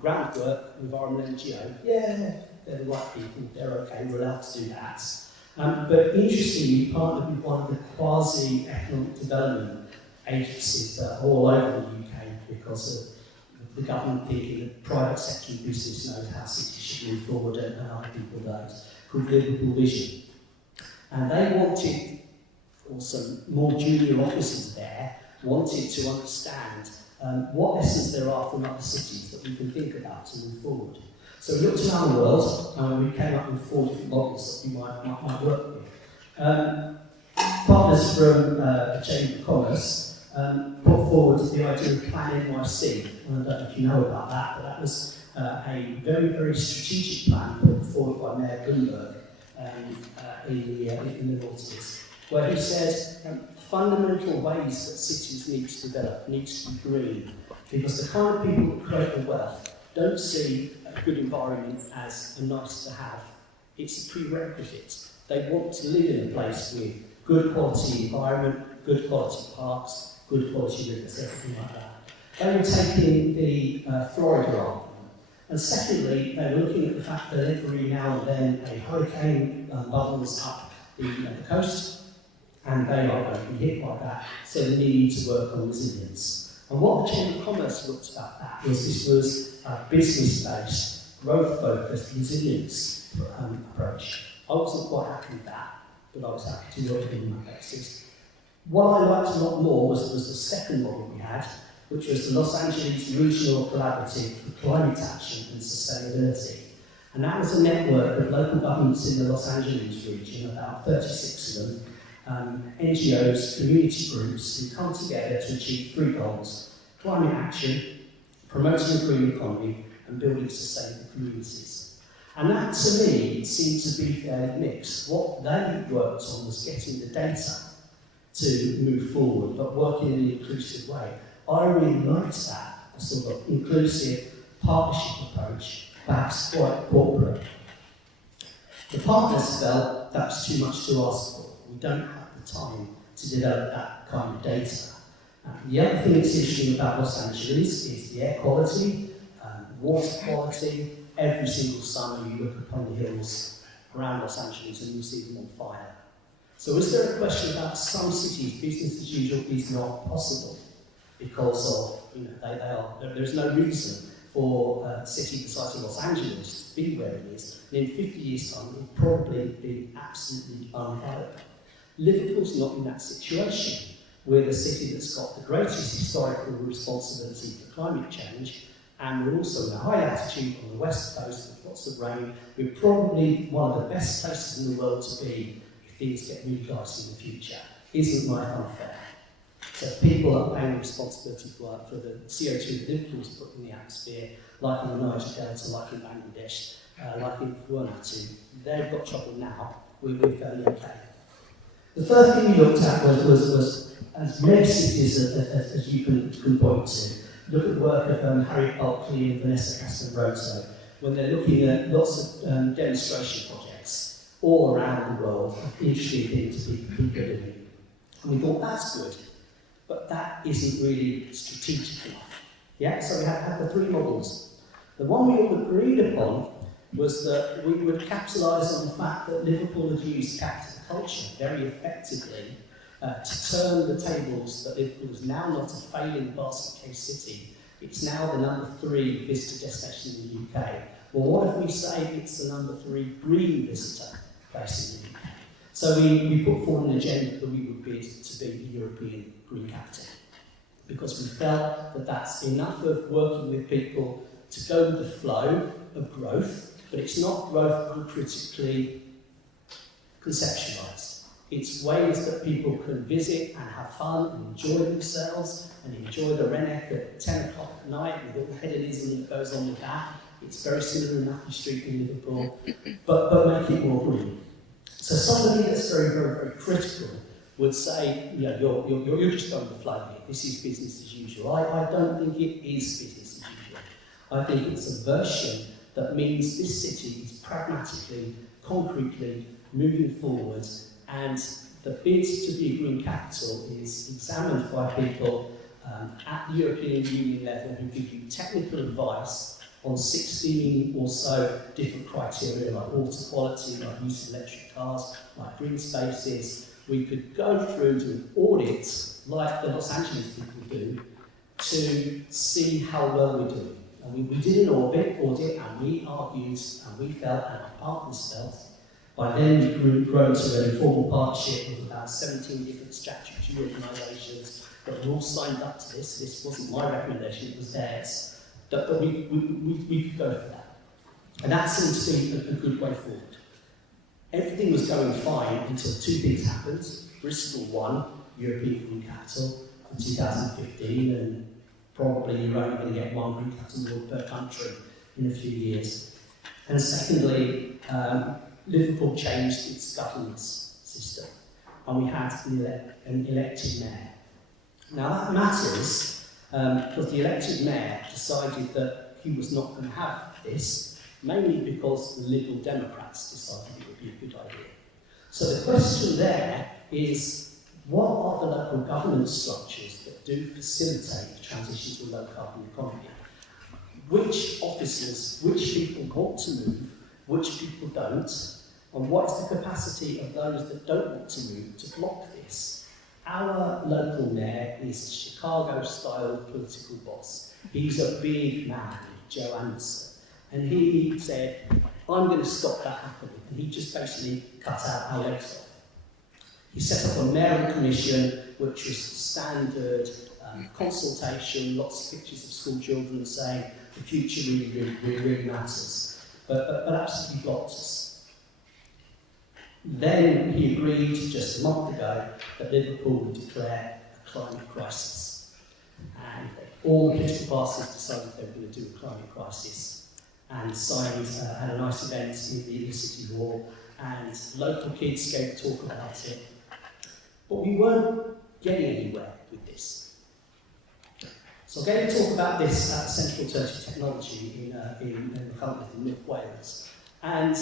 groundwork, environmental NGO. Yeah, they're the right people, they're okay, we're allowed to do that. But interestingly, we partnered with one of the quasi-economic development agencies that are all over the UK because of the government thinking that private sector and business knows how cities should move forward and other people don't, called Liverpool Vision. And they wanted, or some more junior officers there, wanted to understand what lessons there are from other cities that we can think about to move forward. So we looked around the world and we came up with 4 different models that we might work with. Partners from the Chamber of Commerce put forward the idea of Plan NYC. I don't know if you know about that, but that was a very, very strategic plan put forward by Mayor Bloomberg in the noughties, where he said fundamental ways that cities need to develop needs to be green, because the kind of people that create the wealth don't see a good environment as a nice to have. It's a prerequisite. They want to live in a place with good quality environment, good quality parks, good quality rivers, everything like that. They were taking the Florida argument. And secondly, they were looking at the fact that every now and then a hurricane bubbles up the coast, and they are going to be hit by that, so they need to work on resilience. And what the Chamber of Commerce looked about that was this was a business-based, growth-focused resilience approach. I wasn't quite happy with that, but I was happy to work on that basis. What I liked a lot more was the second model we had, which was the Los Angeles Regional Collaborative for Climate Action and Sustainability. And that was a network of local governments in the Los Angeles region, about 36 of them, NGOs, community groups who come together to achieve 3 goals: climate action, promoting a green economy, and building sustainable communities. And that, to me, seemed to be fairly mixed. What they worked on was getting the data to move forward, but working in an inclusive way. I really liked that, a sort of inclusive partnership approach, perhaps quite corporate. The partners felt that was too much to ask for. We don't have the time to develop that kind of data. The other thing that's interesting about Los Angeles is the air quality, water quality. Every single summer you look upon the hills around Los Angeles and you see them on fire. So is there a question about some cities, business as usual is not possible because of, there's no reason for a city the size of Los Angeles to be where it is. And in 50 years' time, it will probably be absolutely unviable. Liverpool's not in that situation. We're the city that's got the greatest historical responsibility for climate change, and we're also in a high latitude on the west coast with lots of rain. We're probably one of the best places in the world to be if things get really dicey in the future. Isn't my fun fair? So people are paying responsibility for the CO2 that Liverpool's put in the atmosphere, like in the Niger Delta, like in Bangladesh, like in Vanuatu. They've got trouble now. We're fairly okay. The third thing we looked at was as many cities as you can point to. Look at the work of Harriet Bulkley and Vanessa Castellroto when they're looking at lots of demonstration projects all around the world, interesting things people are doing. And we thought, that's good, but that isn't really strategic enough. Yeah, so we had the 3 models. The one we all agreed upon was that we would capitalise on the fact that Liverpool had used capital culture very effectively to turn the tables, that Liverpool is now not a failing basket case city, it's now the number 3 visitor destination in the UK. Well, what if we say it's the number 3 green visitor place in the UK? So we put forward an agenda that we would bid to be the European Green Capital, because we felt that that's enough of working with people to go with the flow of growth, but it's not growth uncritically conceptualised. It's ways that people can visit and have fun and enjoy themselves and enjoy the Renwick at 10 o'clock at night with all the hedonism that goes on with that. It's very similar in Matthew Street in Liverpool, but make it more green. So somebody that's very, very, very critical would say, you're just going with the flow here. This is business as usual. I don't think it is business as usual. I think it's a version that means this city is pragmatically, concretely moving forward, and the bid to be a green capital is examined by people at the European Union level who give you technical advice on 16 or so different criteria, like water quality, like use of electric cars, like green spaces. We could go through to an audit, like the Los Angeles people do, to see how well we're doing. And we did an audit, and we argued, and we felt, and our partners felt. By then, we'd grown to an informal partnership with about 17 different statutory organisations that were all signed up to this. This wasn't my recommendation, it was theirs. But we could go for that. And that seemed to be a good way forward. Everything was going fine until 2 things happened. Bristol won European Green Capital in 2015, and probably you're only going to get 1 Green Capital award per country in a few years. And secondly, Liverpool changed its governance system, and we had an elected mayor. Now that matters because the elected mayor decided that he was not going to have this, mainly because the Liberal Democrats decided it would be a good idea. So the question there is, what are the local governance structures that do facilitate the transition to a low-carbon economy? Which officers, which people want to move, which people don't, and what is the capacity of those that don't want to move to block this? Our local mayor is a Chicago-style political boss. He's a big man, Joe Anderson, and he said, I'm going to stop that happening, and he just basically cut out our legs off. He set up a mayoral commission, which was standard consultation, lots of pictures of school children saying the future really matters. but absolutely blocked us. Then he agreed just a month ago that Liverpool would declare a climate crisis. And all the political parties decided they were going to do a climate crisis and signed, had a nice event in the City Hall, and local kids gave a talk about it. But we weren't getting anywhere with this. So I'm going to talk about this at the Central Tertiary Technology in Wroclaw in North Wales. And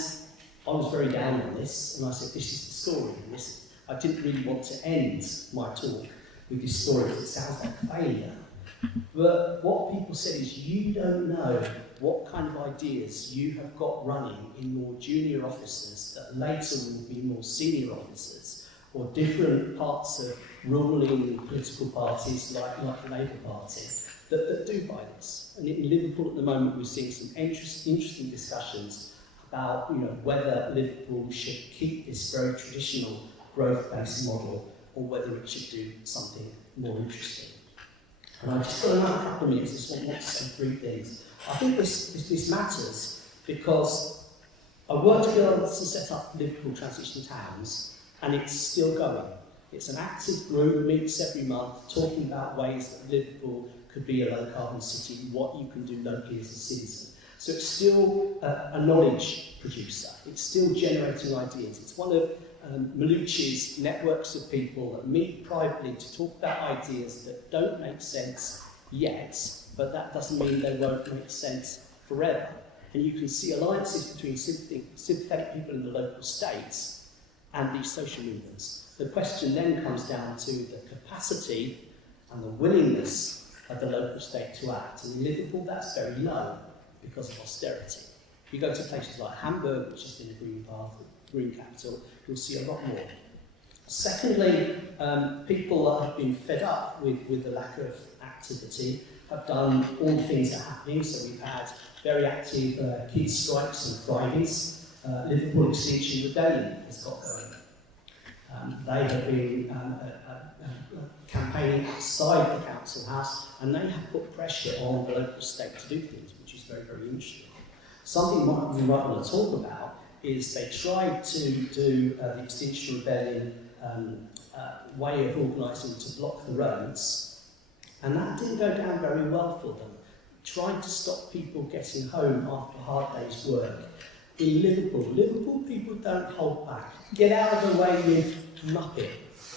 I was very down on this, and I said, this is the story. And I didn't really want to end my talk with this story because it sounds like a failure. But what people said is, you don't know what kind of ideas you have got running in more junior officers that later will be more senior officers, or different parts of ruling political parties like the Labour Party that do buy this. And in Liverpool at the moment, we're seeing some interesting discussions about whether Liverpool should keep this very traditional growth-based model or whether it should do something more interesting. And I've just got another couple of minutes, I just want to say three things. I think this matters because I worked together to set up Liverpool Transition Towns, and it's still going. It's an active group, meets every month, talking about ways that Liverpool could be a low-carbon city, what you can do locally as a citizen. So it's still a knowledge producer. It's still generating ideas. It's one of Malucci's networks of people that meet privately to talk about ideas that don't make sense yet, but that doesn't mean they won't make sense forever. And you can see alliances between sympathetic people in the local states and these social movements. The question then comes down to the capacity and the willingness of the local state to act. And in Liverpool, that's very low because of austerity. If you go to places like Hamburg, which has been a green capital, you'll see a lot more. Secondly, people that have been fed up with the lack of activity have done all the things that are happening. So we've had very active kids' strikes on Fridays. Liverpool Extinction Rebellion has got going. They have been campaigning outside the council house, and they have put pressure on the local state to do things, which is very, very interesting. Something we might want to talk about is they tried to do the Extinction Rebellion way of organising to block the roads, and that didn't go down very well for them. Tried to stop people getting home after a hard day's work. In Liverpool people don't hold back. Get out of the way, you muppet,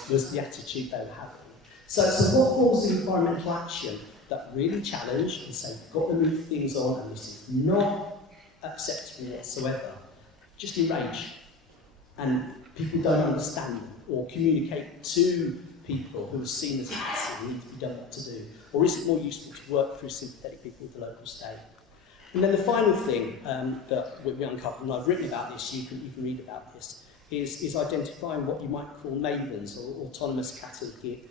was the attitude they were having. So what forms of environmental action that really challenge and say, you've got to move things on, and this is not acceptable whatsoever, just enrage. And people don't understand them or communicate to people who are seen as passive and need to be done what to do. Or is it more useful to work through sympathetic people with the local state? And then the final thing that we uncovered, and I've written about this, you can read about this, is identifying what you might call mavens or autonomous catalytic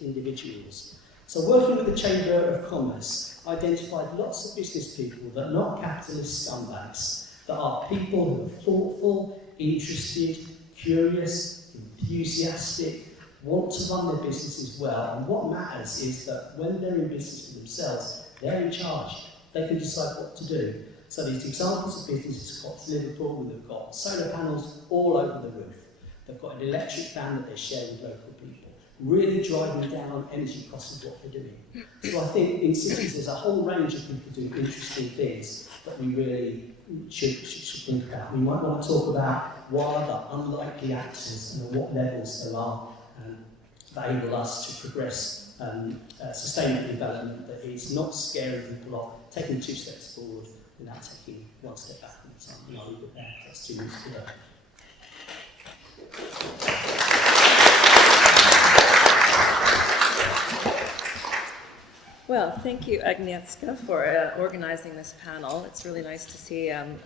individuals. So working with the Chamber of Commerce, identified lots of business people that are not capitalist scumbags, that are people who are thoughtful, interested, curious, enthusiastic, want to run their businesses well, and what matters is that when they're in business for themselves, they're in charge. They can decide what to do. So these examples of businesses across Liverpool, where they've got solar panels all over the roof. They've got an electric van that they share with local people, really driving down energy costs of what they're doing. So I think in cities there's a whole range of people doing interesting things that we really should think about. We might want to talk about what are the unlikely actors and at what levels there are that enable us to progress sustainable development that is not scaring people off, taking 2 steps forward without taking 1 step back in time. And I'll leave it there. That's 2 minutes to go. Well, thank you, Agnieszka, for organizing this panel. It's really nice to see an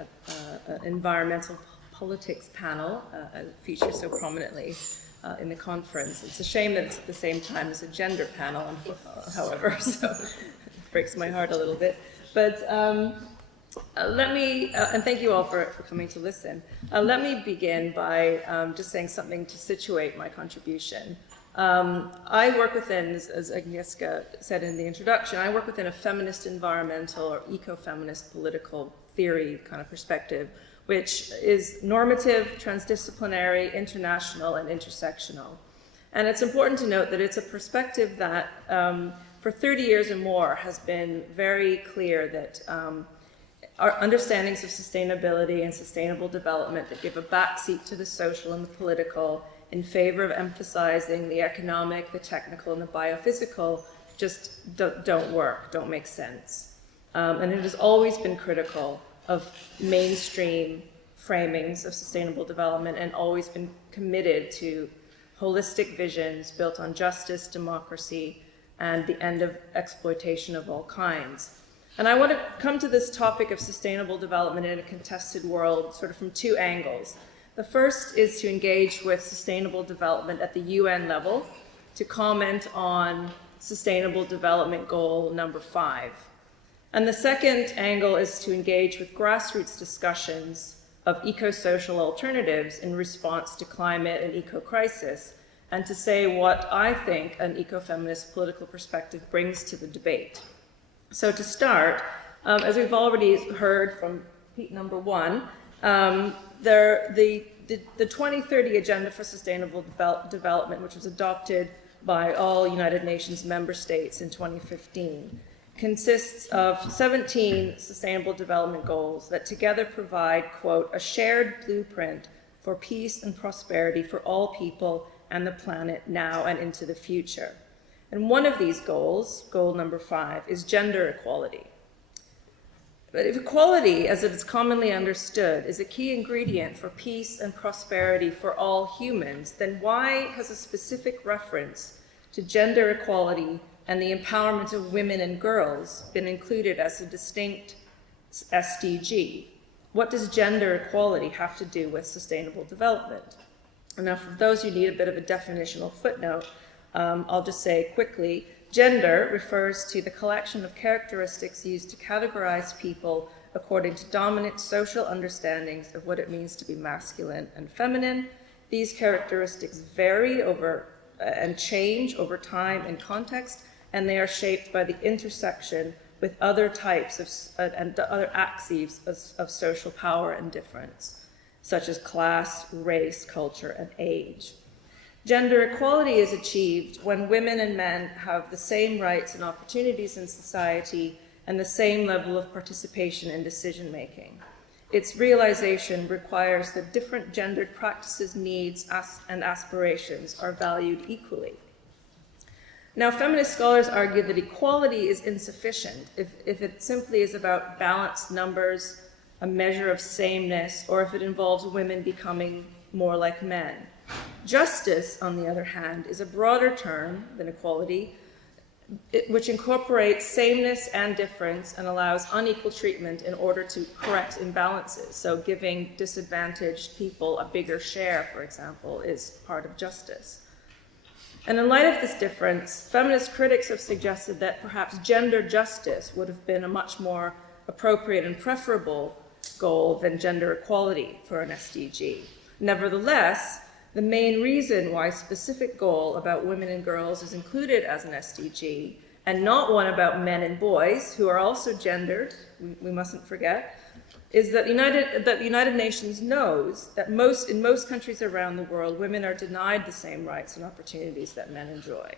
environmental politics panel feature so prominently in the conference. It's a shame that it's at the same time as a gender panel, however, so it breaks my heart a little bit. But let me, and thank you all for coming to listen. Let me begin by just saying something to situate my contribution. I work within, as Agnieszka said in the introduction, I work within a feminist environmental or eco-feminist political theory kind of perspective, which is normative, transdisciplinary, international, and intersectional. And it's important to note that it's a perspective that for 30 years or more has been very clear that our understandings of sustainability and sustainable development that give a backseat to the social and the political in favor of emphasizing the economic, the technical, and the biophysical just don't work, don't make sense. And it has always been critical of mainstream framings of sustainable development and always been committed to holistic visions built on justice, democracy, and the end of exploitation of all kinds. And I want to come to this topic of sustainable development in a contested world sort of from two angles. The first is to engage with sustainable development at the UN level, to comment on Sustainable Development Goal number 5. And the second angle is to engage with grassroots discussions of eco-social alternatives in response to climate and eco-crisis, and to say what I think an ecofeminist political perspective brings to the debate. So to start, as we've already heard from Pete number 1, the 2030 Agenda for Sustainable Development, which was adopted by all United Nations member states in 2015, consists of 17 sustainable development goals that together provide, quote, a shared blueprint for peace and prosperity for all people and the planet now and into the future. And one of these goals, goal number 5, is gender equality. But if equality, as it is commonly understood, is a key ingredient for peace and prosperity for all humans, then why has a specific reference to gender equality and the empowerment of women and girls been included as a distinct SDG? What does gender equality have to do with sustainable development? And now, for those who need a bit of a definitional footnote, I'll just say quickly, gender refers to the collection of characteristics used to categorize people according to dominant social understandings of what it means to be masculine and feminine. These characteristics vary over and change over time and context, and they are shaped by the intersection with other types of and other axes of social power and difference, such as class, race, culture, and age. Gender equality is achieved when women and men have the same rights and opportunities in society and the same level of participation in decision-making. Its realization requires that different gendered practices, needs, and aspirations are valued equally. Now, feminist scholars argue that equality is insufficient if it simply is about balanced numbers, a measure of sameness, or if it involves women becoming more like men. Justice, on the other hand, is a broader term than equality, which incorporates sameness and difference and allows unequal treatment in order to correct imbalances. So giving disadvantaged people a bigger share, for example, is part of justice. And in light of this difference, feminist critics have suggested that perhaps gender justice would have been a much more appropriate and preferable goal than gender equality for an SDG. Nevertheless, the main reason why a specific goal about women and girls is included as an SDG, and not one about men and boys, who are also gendered, we mustn't forget, is that the United Nations knows that in most countries around the world, women are denied the same rights and opportunities that men enjoy.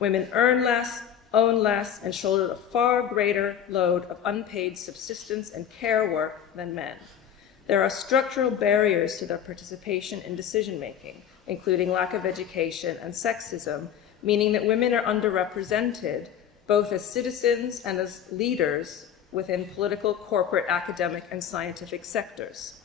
Women earn less, own less, and shoulder a far greater load of unpaid subsistence and care work than men. There are structural barriers to their participation in decision-making, including lack of education and sexism, meaning that women are underrepresented both as citizens and as leaders within political, corporate, academic, and scientific sectors.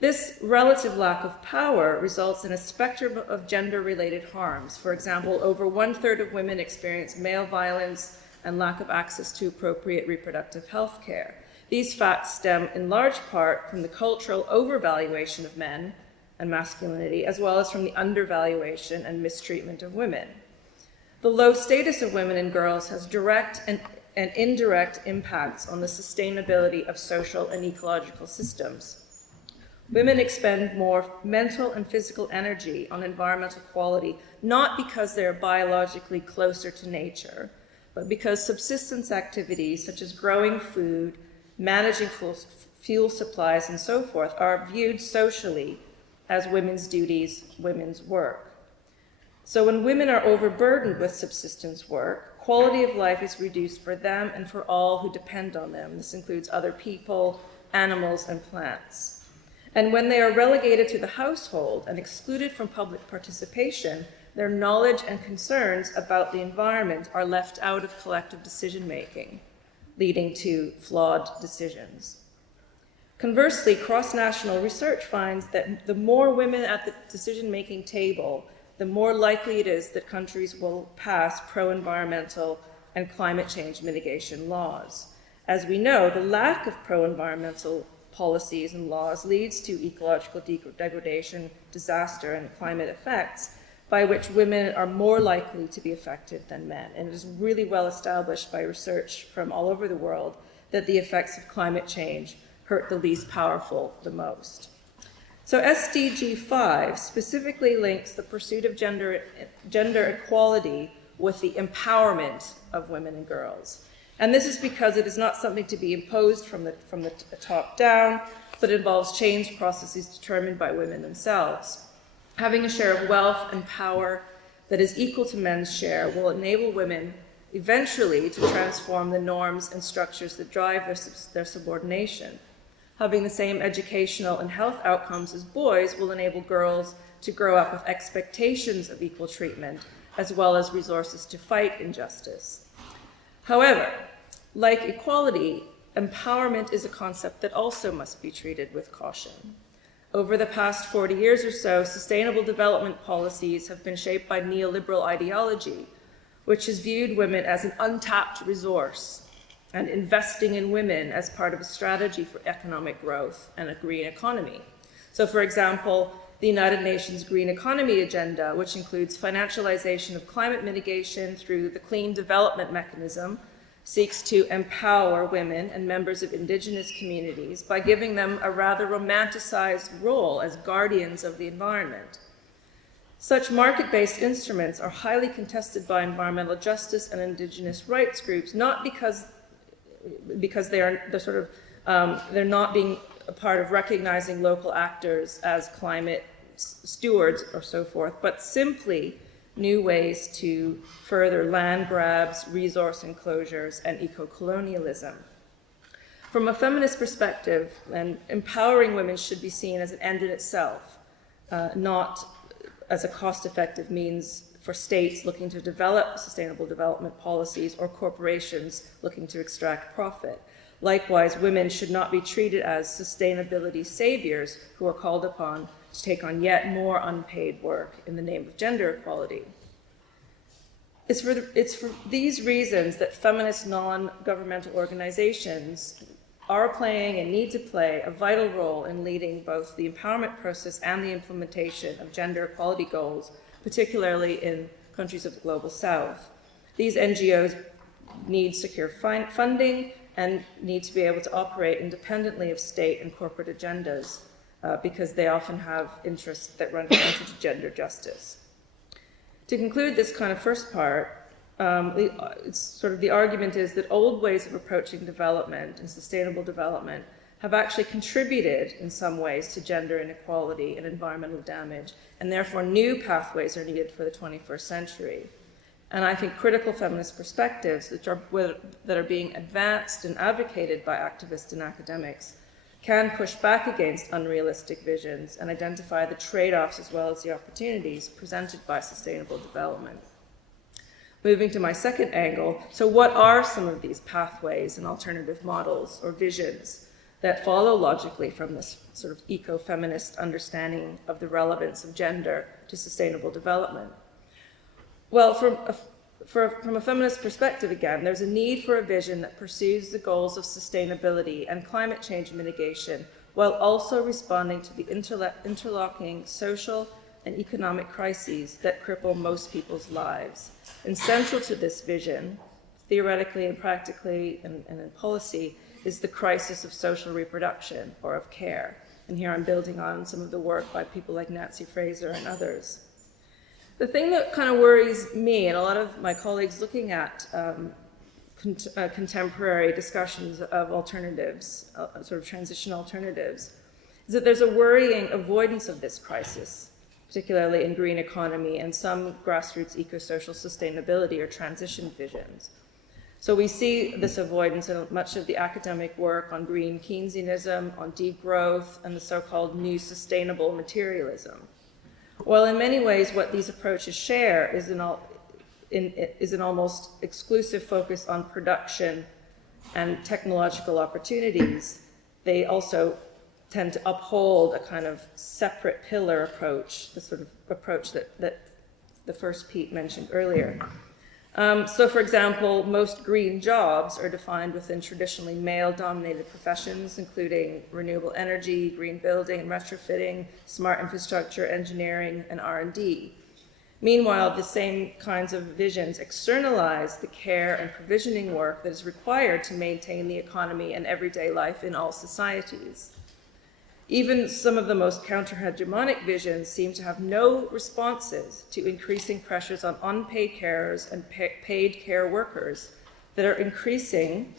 This relative lack of power results in a spectrum of gender-related harms. For example, over 1/3 of women experience male violence and lack of access to appropriate reproductive health care. These facts stem in large part from the cultural overvaluation of men and masculinity, as well as from the undervaluation and mistreatment of women. The low status of women and girls has direct and indirect impacts on the sustainability of social and ecological systems. Women expend more mental and physical energy on environmental quality, not because they're biologically closer to nature, but because subsistence activities such as growing food, managing fuel supplies, and so forth, are viewed socially as women's duties, women's work. So when women are overburdened with subsistence work, quality of life is reduced for them and for all who depend on them. This includes other people, animals, and plants. And when they are relegated to the household and excluded from public participation, their knowledge and concerns about the environment are left out of collective decision-making, leading to flawed decisions. Conversely, cross-national research finds that the more women at the decision-making table, the more likely it is that countries will pass pro-environmental and climate change mitigation laws. As we know, the lack of pro-environmental policies and laws leads to ecological degradation, disaster, and climate effects, by which women are more likely to be affected than men. And it is really well established by research from all over the world that the effects of climate change hurt the least powerful the most. So SDG 5 specifically links the pursuit of gender equality with the empowerment of women and girls. And this is because it is not something to be imposed from the top down, but involves change processes determined by women themselves. Having a share of wealth and power that is equal to men's share will enable women eventually to transform the norms and structures that drive their subordination. Having the same educational and health outcomes as boys will enable girls to grow up with expectations of equal treatment, as well as resources to fight injustice. However, like equality, empowerment is a concept that also must be treated with caution. Over the past 40 years or so, sustainable development policies have been shaped by neoliberal ideology, which has viewed women as an untapped resource and investing in women as part of a strategy for economic growth and a green economy. So, for example, the United Nations Green Economy Agenda, which includes financialization of climate mitigation through the Clean Development Mechanism, seeks to empower women and members of indigenous communities by giving them a rather romanticized role as guardians of the environment. Such market-based instruments are highly contested by environmental justice and indigenous rights groups, not because they're not being a part of recognizing local actors as climate stewards or so forth, but simply new ways to further land grabs, resource enclosures, and eco-colonialism. From a feminist perspective, and empowering women should be seen as an end in itself, not as a cost-effective means for states looking to develop sustainable development policies or corporations looking to extract profit. Likewise, women should not be treated as sustainability saviors who are called upon to take on yet more unpaid work in the name of gender equality. It's for these reasons that feminist non-governmental organizations are playing and need to play a vital role in leading both the empowerment process and the implementation of gender equality goals, particularly in countries of the global south. These NGOs need secure funding and need to be able to operate independently of state and corporate agendas because they often have interests that run counter to gender justice. To conclude this kind of first part, it's sort of the argument is that old ways of approaching development and sustainable development have actually contributed in some ways to gender inequality and environmental damage, and therefore new pathways are needed for the 21st century. And I think critical feminist perspectives that are being advanced and advocated by activists and academics can push back against unrealistic visions and identify the trade-offs as well as the opportunities presented by sustainable development. Moving to my second angle, so what are some of these pathways and alternative models or visions that follow logically from this sort of eco-feminist understanding of the relevance of gender to sustainable development? Well, from a feminist perspective, again, there's a need for a vision that pursues the goals of sustainability and climate change mitigation while also responding to the interlocking social and economic crises that cripple most people's lives. And central to this vision, theoretically and practically and in policy, is the crisis of social reproduction or of care. And here I'm building on some of the work by people like Nancy Fraser and others. The thing that kind of worries me and a lot of my colleagues looking at contemporary discussions of alternatives, sort of transition alternatives, is that there's a worrying avoidance of this crisis, particularly in green economy and some grassroots eco-social sustainability or transition visions. So we see this avoidance in much of the academic work on green Keynesianism, on degrowth, and the so-called new sustainable materialism. While in many ways what these approaches share is an almost exclusive focus on production and technological opportunities, they also tend to uphold a kind of separate pillar approach, the sort of approach that the first Pete mentioned earlier. So for example, most green jobs are defined within traditionally male-dominated professions, including renewable energy, green building and retrofitting, smart infrastructure, engineering, and R&D. Meanwhile, the same kinds of visions externalize the care and provisioning work that is required to maintain the economy and everyday life in all societies. Even some of the most counter-hegemonic visions seem to have no responses to increasing pressures on unpaid carers and paid care workers that are increasing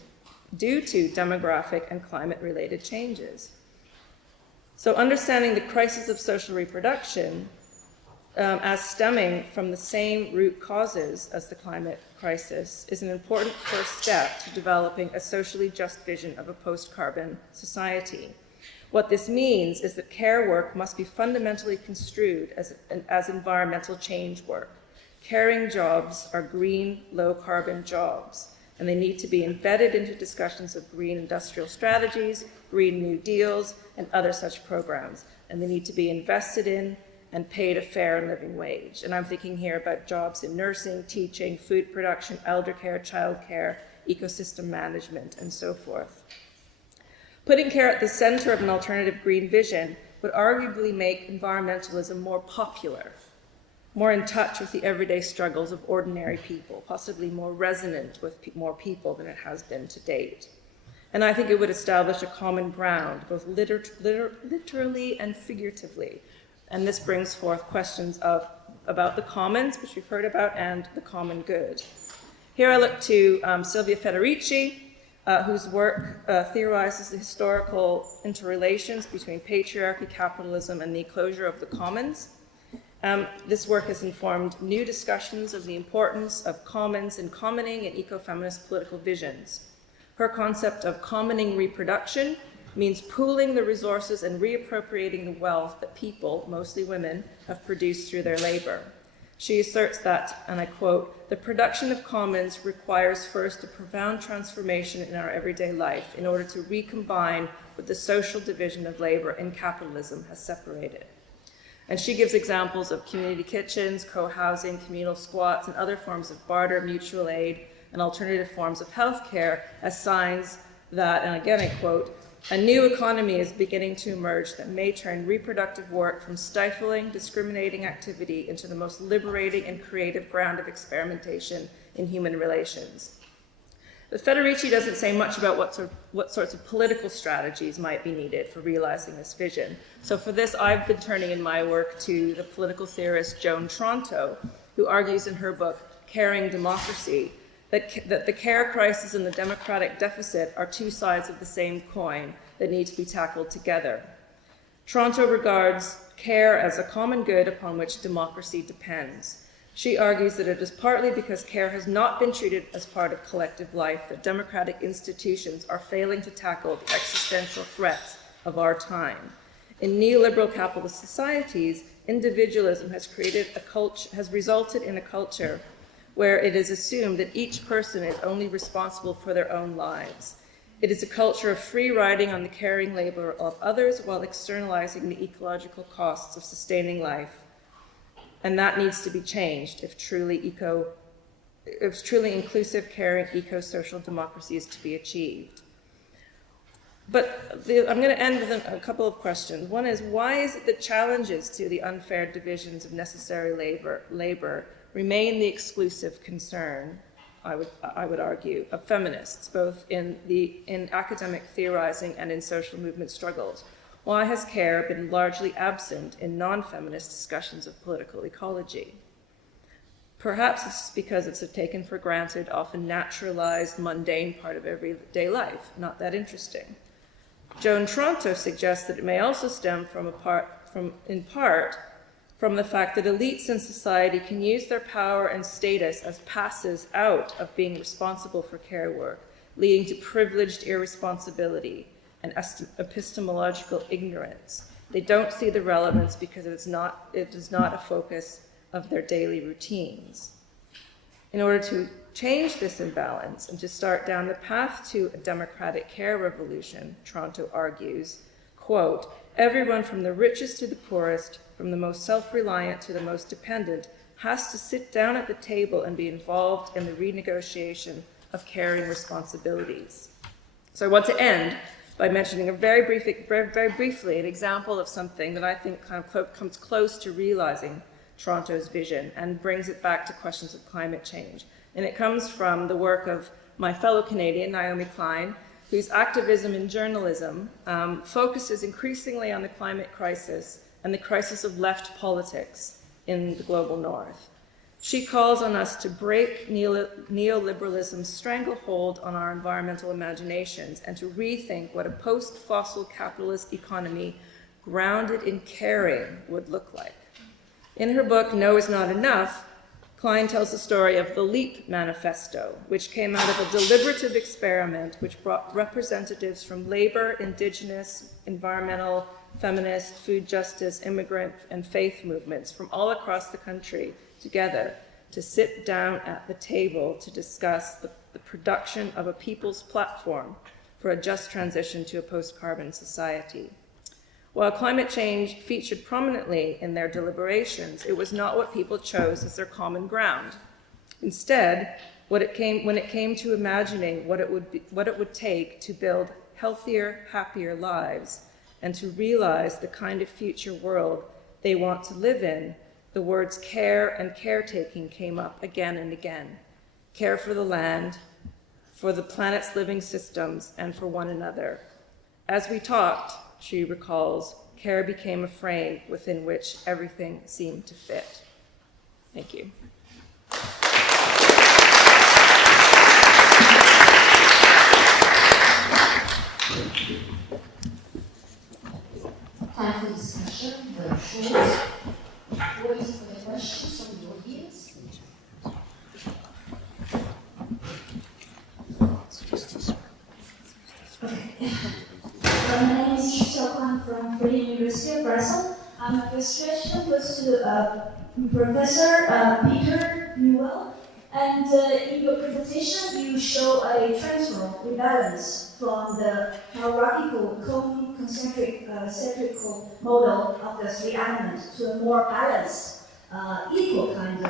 due to demographic and climate-related changes. So understanding the crisis of social reproduction as stemming from the same root causes as the climate crisis is an important first step to developing a socially just vision of a post-carbon society. What this means is that care work must be fundamentally construed as environmental change work. Caring jobs are green, low-carbon jobs, and they need to be embedded into discussions of green industrial strategies, Green New Deals, and other such programs, and they need to be invested in and paid a fair and living wage. And I'm thinking here about jobs in nursing, teaching, food production, elder care, childcare, ecosystem management, and so forth. Putting care at the center of an alternative green vision would arguably make environmentalism more popular, more in touch with the everyday struggles of ordinary people, possibly more resonant with more people than it has been to date. And I think it would establish a common ground, both literally and figuratively. And this brings forth questions about the commons, which we've heard about, and the common good. Here I look to Silvia Federici, whose work theorizes the historical interrelations between patriarchy, capitalism, and the enclosure of the commons. This work has informed new discussions of the importance of commons and commoning in ecofeminist political visions. Her concept of commoning reproduction means pooling the resources and reappropriating the wealth that people, mostly women, have produced through their labor. She asserts that, and I quote, "The production of commons requires first a profound transformation in our everyday life in order to recombine with the social division of labor in capitalism has separated." And she gives examples of community kitchens, co-housing, communal squats, and other forms of barter, mutual aid, and alternative forms of healthcare as signs that, and again I quote, "A new economy is beginning to emerge that may turn reproductive work from stifling, discriminating activity into the most liberating and creative ground of experimentation in human relations." But Federici doesn't say much about what sorts of political strategies might be needed for realizing this vision. So for this, I've been turning in my work to the political theorist Joan Tronto, who argues in her book, Caring Democracy, that the care crisis and the democratic deficit are two sides of the same coin that need to be tackled together. Tronto regards care as a common good upon which democracy depends. She argues that it is partly because care has not been treated as part of collective life that democratic institutions are failing to tackle the existential threats of our time. In neoliberal capitalist societies, individualism has resulted in a culture where it is assumed that each person is only responsible for their own lives. It is a culture of free riding on the caring labor of others while externalizing the ecological costs of sustaining life. And that needs to be changed if truly inclusive, caring, eco-social democracy is to be achieved. But I'm going to end with a couple of questions. One is, why is it that challenges to the unfair divisions of necessary labor remain the exclusive concern, I would argue, of feminists, both in academic theorizing and in social movement struggles? Why has care been largely absent in non-feminist discussions of political ecology? Perhaps it's because it's a taken for granted, often naturalized, mundane part of everyday life, not that interesting. Joan Tronto suggests that it may also stem in part from the fact that elites in society can use their power and status as passes out of being responsible for care work, leading to privileged irresponsibility and epistemological ignorance. They don't see the relevance because it is not a focus of their daily routines. In order to change this imbalance and to start down the path to a democratic care revolution, Tronto argues, quote, everyone from the richest to the poorest, from the most self-reliant to the most dependent, has to sit down at the table and be involved in the renegotiation of caring responsibilities. So I want to end by mentioning very briefly an example of something that I think kind of comes close to realizing Tronto's vision and brings it back to questions of climate change. And it comes from the work of my fellow Canadian, Naomi Klein, whose activism in journalism focuses increasingly on the climate crisis and the crisis of left politics in the global north. She calls on us to break neoliberalism's stranglehold on our environmental imaginations and to rethink what a post-fossil capitalist economy grounded in caring would look like. In her book, No Is Not Enough, Klein tells the story of the LEAP Manifesto, which came out of a deliberative experiment which brought representatives from labor, indigenous, environmental, feminist, food justice, immigrant, and faith movements from all across the country together to sit down at the table to discuss the production of a people's platform for a just transition to a post-carbon society. While climate change featured prominently in their deliberations, it was not what people chose as their common ground. Instead, when it came to imagining what it would take to build healthier, happier lives and to realize the kind of future world they want to live in, the words care and caretaking came up again and again. Care for the land, for the planet's living systems, and for one another. As we talked, she recalls, care became a frame within which everything seemed to fit. Thank you. Time for discussion, very short. Waiting for the questions from the audience. Okay. My name is Xiaohan from Free University of Brussels. My first question was to Professor Peter Newell. And in your presentation, you show a transform rebalance from the hierarchical, cone-concentric centrical model of the three elements to a more balanced, equal kind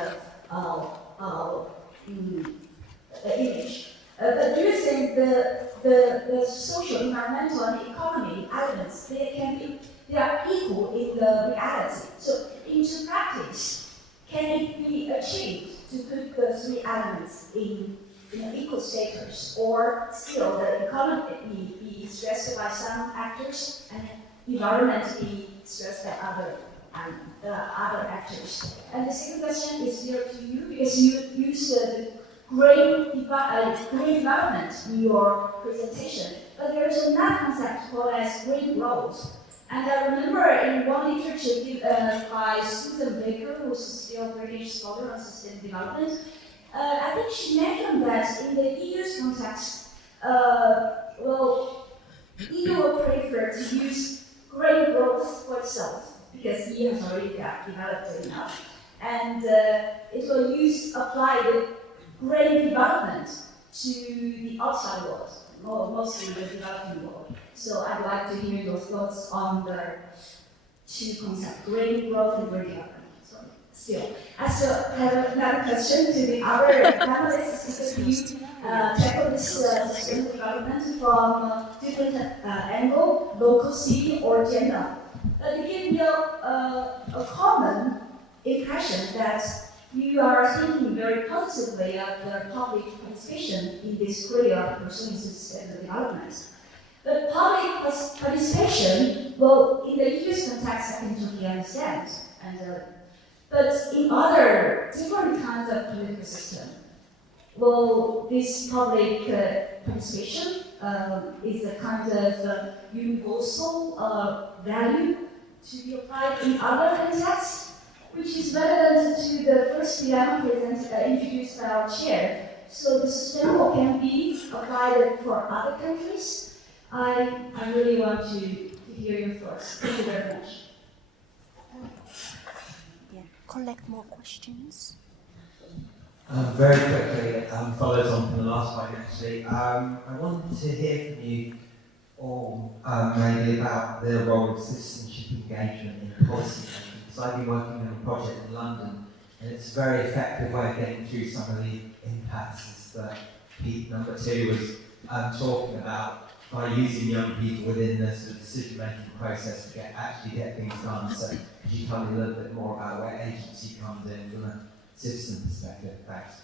of image. But do you think the social, environmental, and economy elements they are equal in the reality? So into practice, can it be achieved to put the three elements in equal status, or still the economy be stressed by some actors and environment be stressed by other actors? And the second question is here to you, because you use the green development in your presentation, but there is another concept called as green growth. And I remember in one literature by Susan Baker, who is still a British scholar on sustainable development, I think she mentioned that in the EU's context, EU will prefer to use green growth for itself, because EU has already developed enough, and it will apply the green development to the outside world, mostly the developing world. So I'd like to hear your thoughts on the two concepts, green growth and green development. Still, I still have another question to the other panelists, because you tackle this sustainable development from a different angle, local, city, or gender. You give me a common impression that you are thinking very positively of the public participation in this career of pursuing sustainable development. But public participation, in the EU's context, I can totally understand. But in other different different kinds of political system. Well, this public participation is a kind of universal value to be applied in other contexts, which is relevant to the first dilemma introduced by our chair. So the sustainable can be applied for other countries. I really want to hear your thoughts. Thank you very much. Yeah. Collect more questions. Very quickly, follows on from the last one actually. I wanted to hear from you all maybe about the role of citizenship engagement in policy making. Because I've been working on a project in London, and it's a very effective way of getting through some of the impasses that Pete number 2 was talking about, by using young people within the sort of decision-making process to actually get things done. So could you tell me a little bit more about where agency comes in from a citizen perspective? Thanks.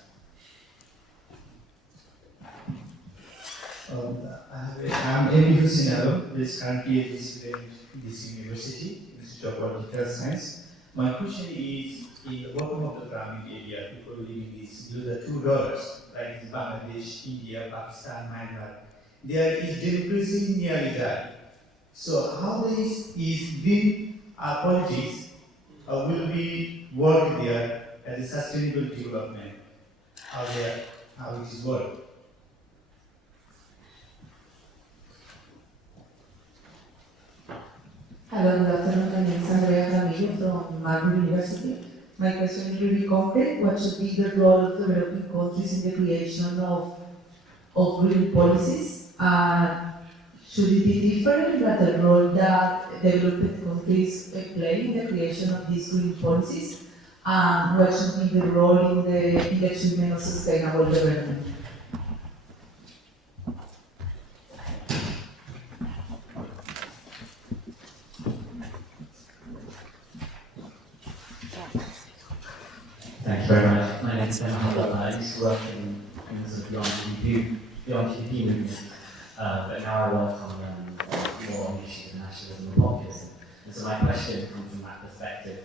I'm Amy Husinaro, this currently a student in this university, Institute of Political Science. My question is, in the bottom of the pyramid area, people living is below the $2, like in Bangladesh, India, Pakistan, Myanmar. There is democracy nearly there. So how is green policies will be work there as a sustainable development? How it is work? Hello, good afternoon. My name is Andrea Ramiro from Marburg University. My question is really concrete. What should be the role of developing countries in the creation of green policies? Should it be different than the role that developed countries play in the creation of these green policies? And what should be the role in the achievement of sustainable development? Thank you very much. My name is Ben Hunter. I used to work in the sort of beyond GDP movement, but now I work on more on issues of nationalism and populism. And so my question comes from that perspective.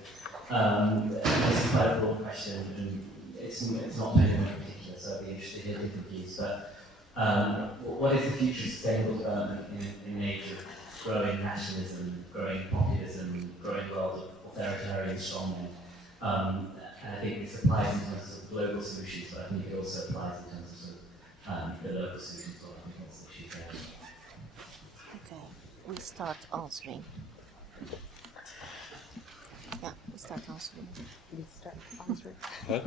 It's quite a broad question, and it's not anyone in particular, so I'd be interested to hear different views. But what is the future of sustainable development in an age of growing nationalism, growing populism, growing world of authoritarian strongmen? And I think this applies in terms of global solutions, but I think it also applies in terms of sort of, the local solutions or I think that's the issue there. Okay, we start answering. Yeah, we start answering. We start answering. Huh?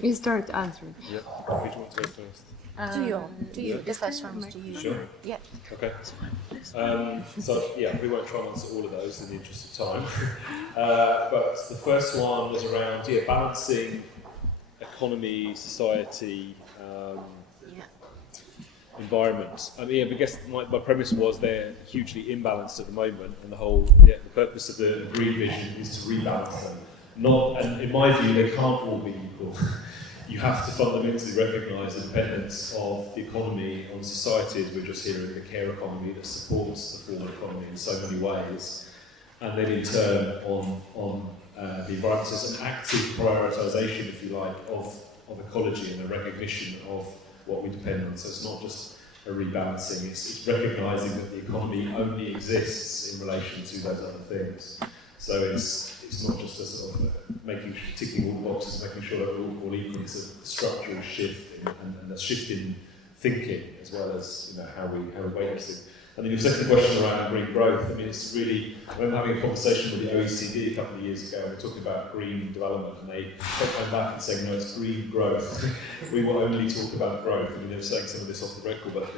You start answering. Yeah. Which one to go first? Do you? The first one is to you. Sure. Yeah. Okay. So yeah, we won't try and answer all of those in the interest of time. But the first one was around balancing economy, society, environment. But I guess my premise was they're hugely imbalanced at the moment, and the purpose of the green vision is to rebalance them. And in my view, they can't all be equal. You have to fundamentally recognise the dependence of the economy on society, as we're just hearing, the care economy that supports the forward economy in so many ways, and then in turn on the environment. So it's an active prioritisation, if you like, of ecology and a recognition of what we depend on. So it's not just a rebalancing, it's recognising that the economy only exists in relation to those other things. So it's not just a sort of ticking all the boxes, making sure that we're all equal. It's a structural shift and a shift in thinking, as well as how we weight everything. And then your second question around green growth. I mean, it's really, I remember having a conversation with the OECD a couple of years ago, and we were talking about green development, and they kept coming back and saying, no, it's green growth. We will only talk about growth. I mean, they were saying some of this off the record, but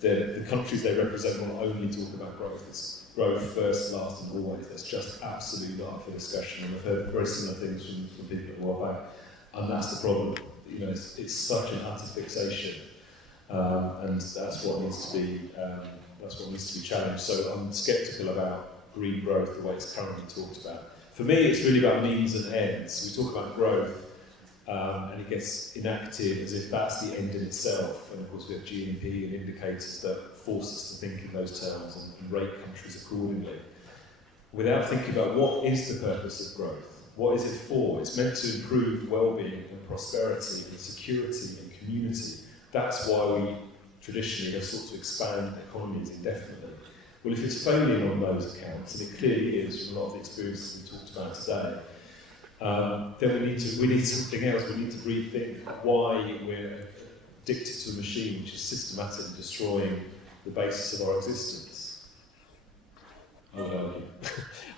the countries they represent will only talk about growth. It's growth first, last, and always. That's just absolutely not for discussion. And I've heard very similar things from people at Wroclaw, and that's the problem. It's such an utter fixation, and that's what needs to be. That's what needs to be challenged. So I'm sceptical about green growth the way it's currently talked about. For me, it's really about means and ends. We talk about growth, and it gets enacted as if that's the end in itself. And of course, we have GNP and indicators that force us to think in those terms and rate countries accordingly, without thinking about what is the purpose of growth. What is it for? It's meant to improve well-being and prosperity and security and community. That's why we traditionally have sought to expand economies indefinitely. Well, if it's failing on those accounts, and it clearly is from a lot of the experiences we talked about today, then we need something else. We need to rethink why we're addicted to a machine which is systematically destroying the basis of our existence. I would argue.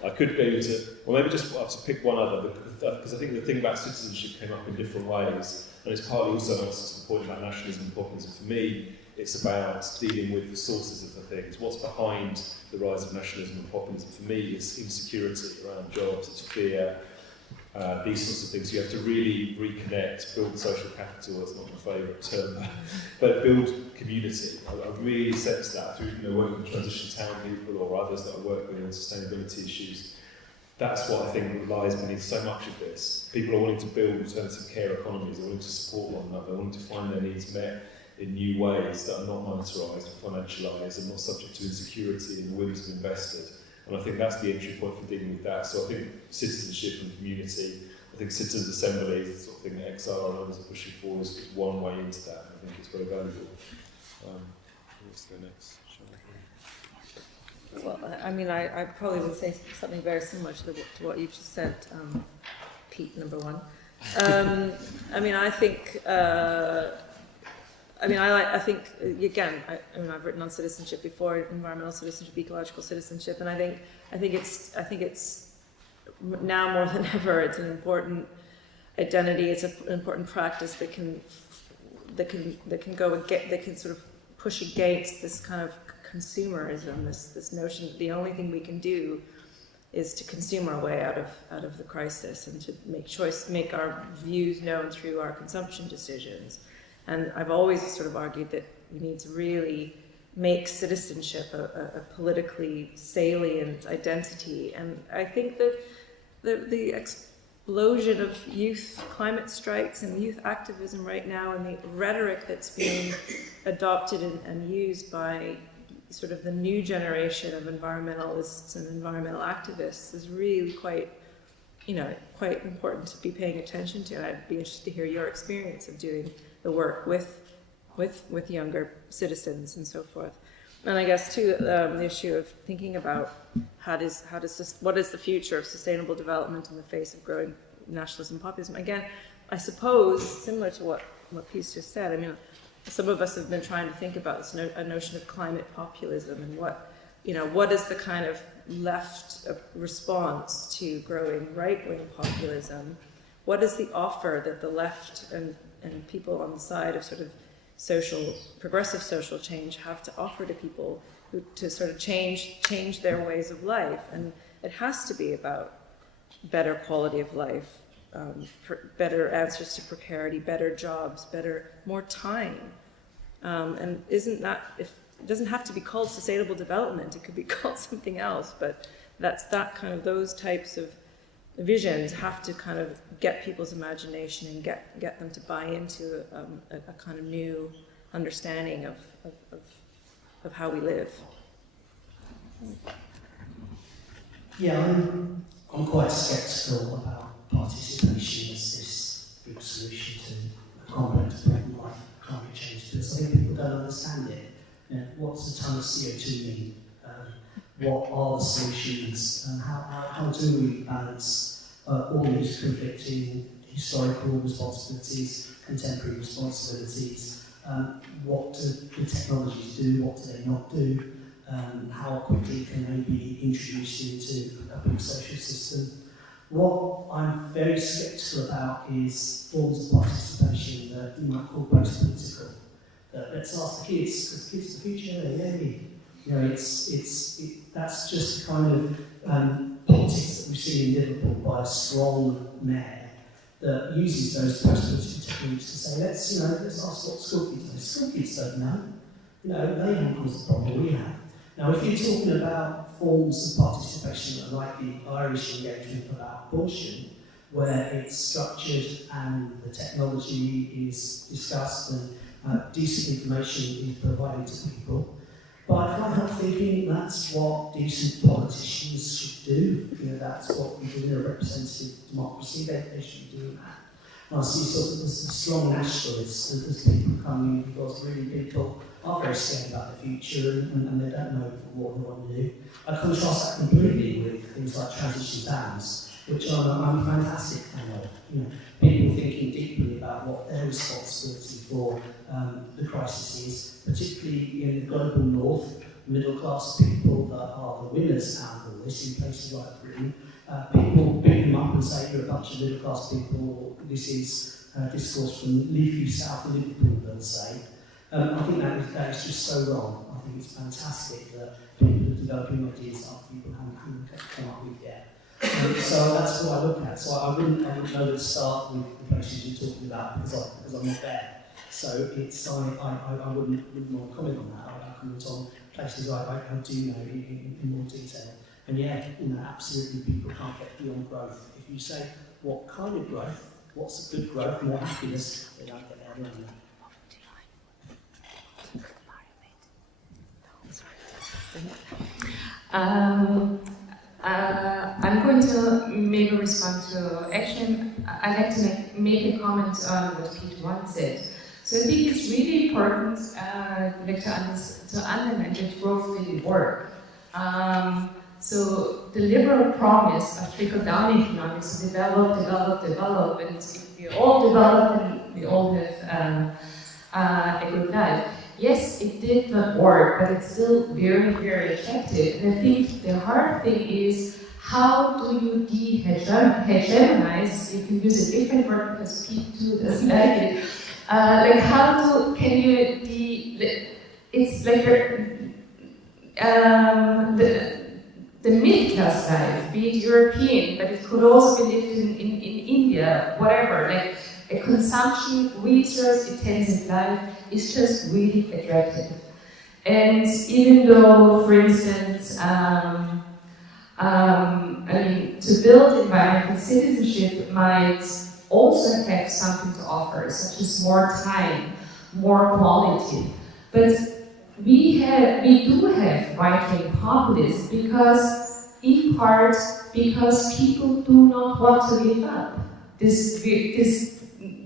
I could go into, well, maybe just to pick one other, because I think the thing about citizenship came up in different ways, and it's partly also an answer to the point about nationalism and populism. For me, it's about dealing with the sources of the things. What's behind the rise of nationalism and populism? For me, it's insecurity around jobs, it's fear, these sorts of things. You have to really reconnect, build social capital. That's not my favourite term, but build community. I really sense that through working with transition town people or others that I work with on sustainability issues. That's what I think lies beneath so much of this. People are wanting to build alternative care economies, they're wanting to support one another, they're wanting to find their needs met in new ways that are not monetarised or financialised and not subject to insecurity and the whims of investors. And I think that's the entry point for dealing with that. So I think citizenship and community, I think citizens' assemblies, the sort of thing that XR and others are pushing for is one way into that. I think it's very valuable. Let's go next. Well, I mean, I probably would say something very similar to what you've just said, Pete, number one. I mean, I think. I think again. I've written on citizenship before, environmental citizenship, ecological citizenship, and I think it's now more than ever. It's an important identity. It's an important practice that can sort of push against this kind of consumerism. This notion that the only thing we can do is to consume our way out of the crisis and to make our views known through our consumption decisions. And I've always sort of argued that we need to really make citizenship a politically salient identity. And I think that the explosion of youth climate strikes and youth activism right now and the rhetoric that's being adopted and used by sort of the new generation of environmentalists and environmental activists is really quite important to be paying attention to. And I'd be interested to hear your experience of doing the work with younger citizens and so forth. And I guess too, the issue of thinking about what is the future of sustainable development in the face of growing nationalism and populism. Again, I suppose similar to what Pete just said. I mean, some of us have been trying to think about this a notion of climate populism and what is the kind of left progress to growing right-wing populism? What is the offer that the left and people on the side of sort of progressive social change have to offer to people to sort of change their ways of life? And it has to be about better quality of life, better answers to precarity, better jobs, more time. And isn't that, it doesn't have to be called sustainable development, it could be called something else, but those types of visions have to kind of get people's imagination and get them to buy into a kind of new understanding of how we live. Yeah, I'm quite sceptical about participation as this big solution to a complex problem like climate change, because I think people don't understand it. What's a ton of CO2 mean? What are the solutions, and how do we balance all these conflicting historical responsibilities, contemporary responsibilities? What do the technologies do? What do they not do? How quickly can they be introduced into a big social system? What I'm very sceptical about is forms of participation that you might call post-political. Let's ask the kids, because kids are the future, yay. That's just the kind of politics that we see in Liverpool by a strong mayor that uses those post-political techniques to say, let's ask what school kids know. School kids don't know. They haven't caused the problem we have. Now, if you're talking about forms of participation that are like the Irish engagement about abortion, where it's structured and the technology is discussed and decent information is provided to people, But I can't help thinking that's what decent politicians should do. You know, that's what we do in a representative democracy. They should be doing that. And I see sort of this strong nationalists as people coming in because really people are very scared about the future and they don't know what they want to do. I contrast that completely with things like transition dams, which I'm a fantastic fan of. You know, people thinking deeply about what their responsibility for the crisis is, particularly in the global north, middle-class people that are the winners out of all this in places like Britain. People pick them up and say, you're a bunch of middle-class people, this is discourse from leafy south of Liverpool, they'll say. I think that is just so wrong. I think it's fantastic that people are developing ideas that people haven't come up with yet. So that's what I look at. So I wouldn't know where to start with the places you're talking about because I'm not there. So it's I wouldn't want to comment on that. I comment on places I do know in more detail. And yeah, you know, absolutely people can't get beyond growth. If you say what kind of growth, what's a good growth, more happiness, they don't get there around that. I'm going to maybe respond to, actually, I'd like to make a comment on what Pete once said. So I think it's really important to underline that growth really work. So the liberal promise of trickle-down economics, so develop, and if we all develop, then we all have a good life. Yes, it did not work, but it's still very, very effective. And I think the hard thing is, how do you de-hegemonize? You can use a different word because Pete too doesn't like it. It's like the middle class life, be it European, but it could also be lived in India, whatever. Like a consumption, resource-intensive life is just really attractive. And even though, for instance, to build environmental citizenship might also have something to offer, such as more time, more quality. But we do have right-wing populism in part because people do not want to give up.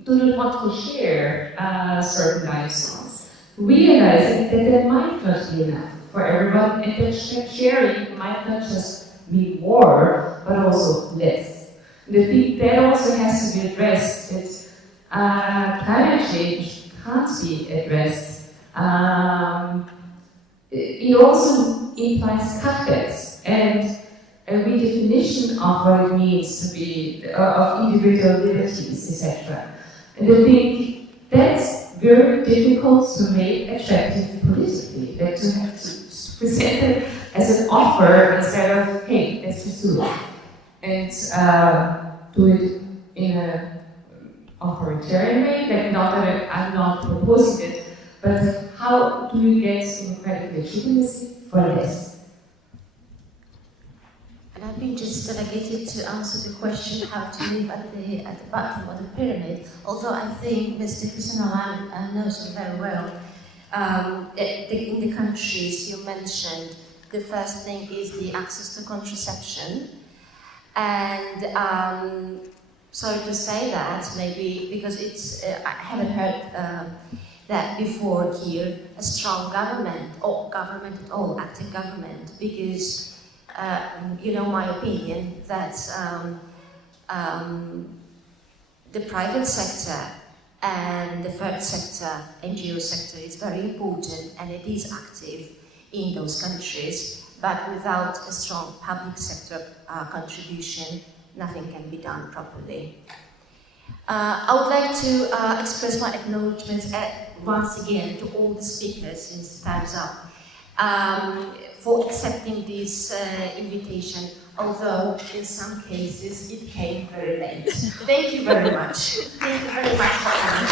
Do not want to share certain lifestyles, realizing that there might not be enough for everyone, and that sharing might not just mean more, but also less. And I think that also has to be addressed, that climate change can't be addressed. It also implies cutbacks and a redefinition of what it means to be, of individual liberties, etc. And I think that's very difficult to make attractive politically, that to have to present it as an offer instead of, hey, let's just do it. And do it in an authoritarian way, like not that I'm not proposing it, but how do you get democratic legitimacy for less? And I've been just delegated to answer the question how to live at the bottom of the pyramid, although I think Mr. Christian knows it very well. In the countries you mentioned, the first thing is the access to contraception. And sorry to say that, maybe because it's I haven't heard that before here, a strong government, or government at all, active government, because you know my opinion that the private sector and the third sector, NGO sector, is very important and it is active in those countries, but without a strong public sector contribution, nothing can be done properly. I would like to express my acknowledgements once again to all the speakers, since time's up, for accepting this invitation, although in some cases it came very late. Thank you very much. Thank you very much for coming.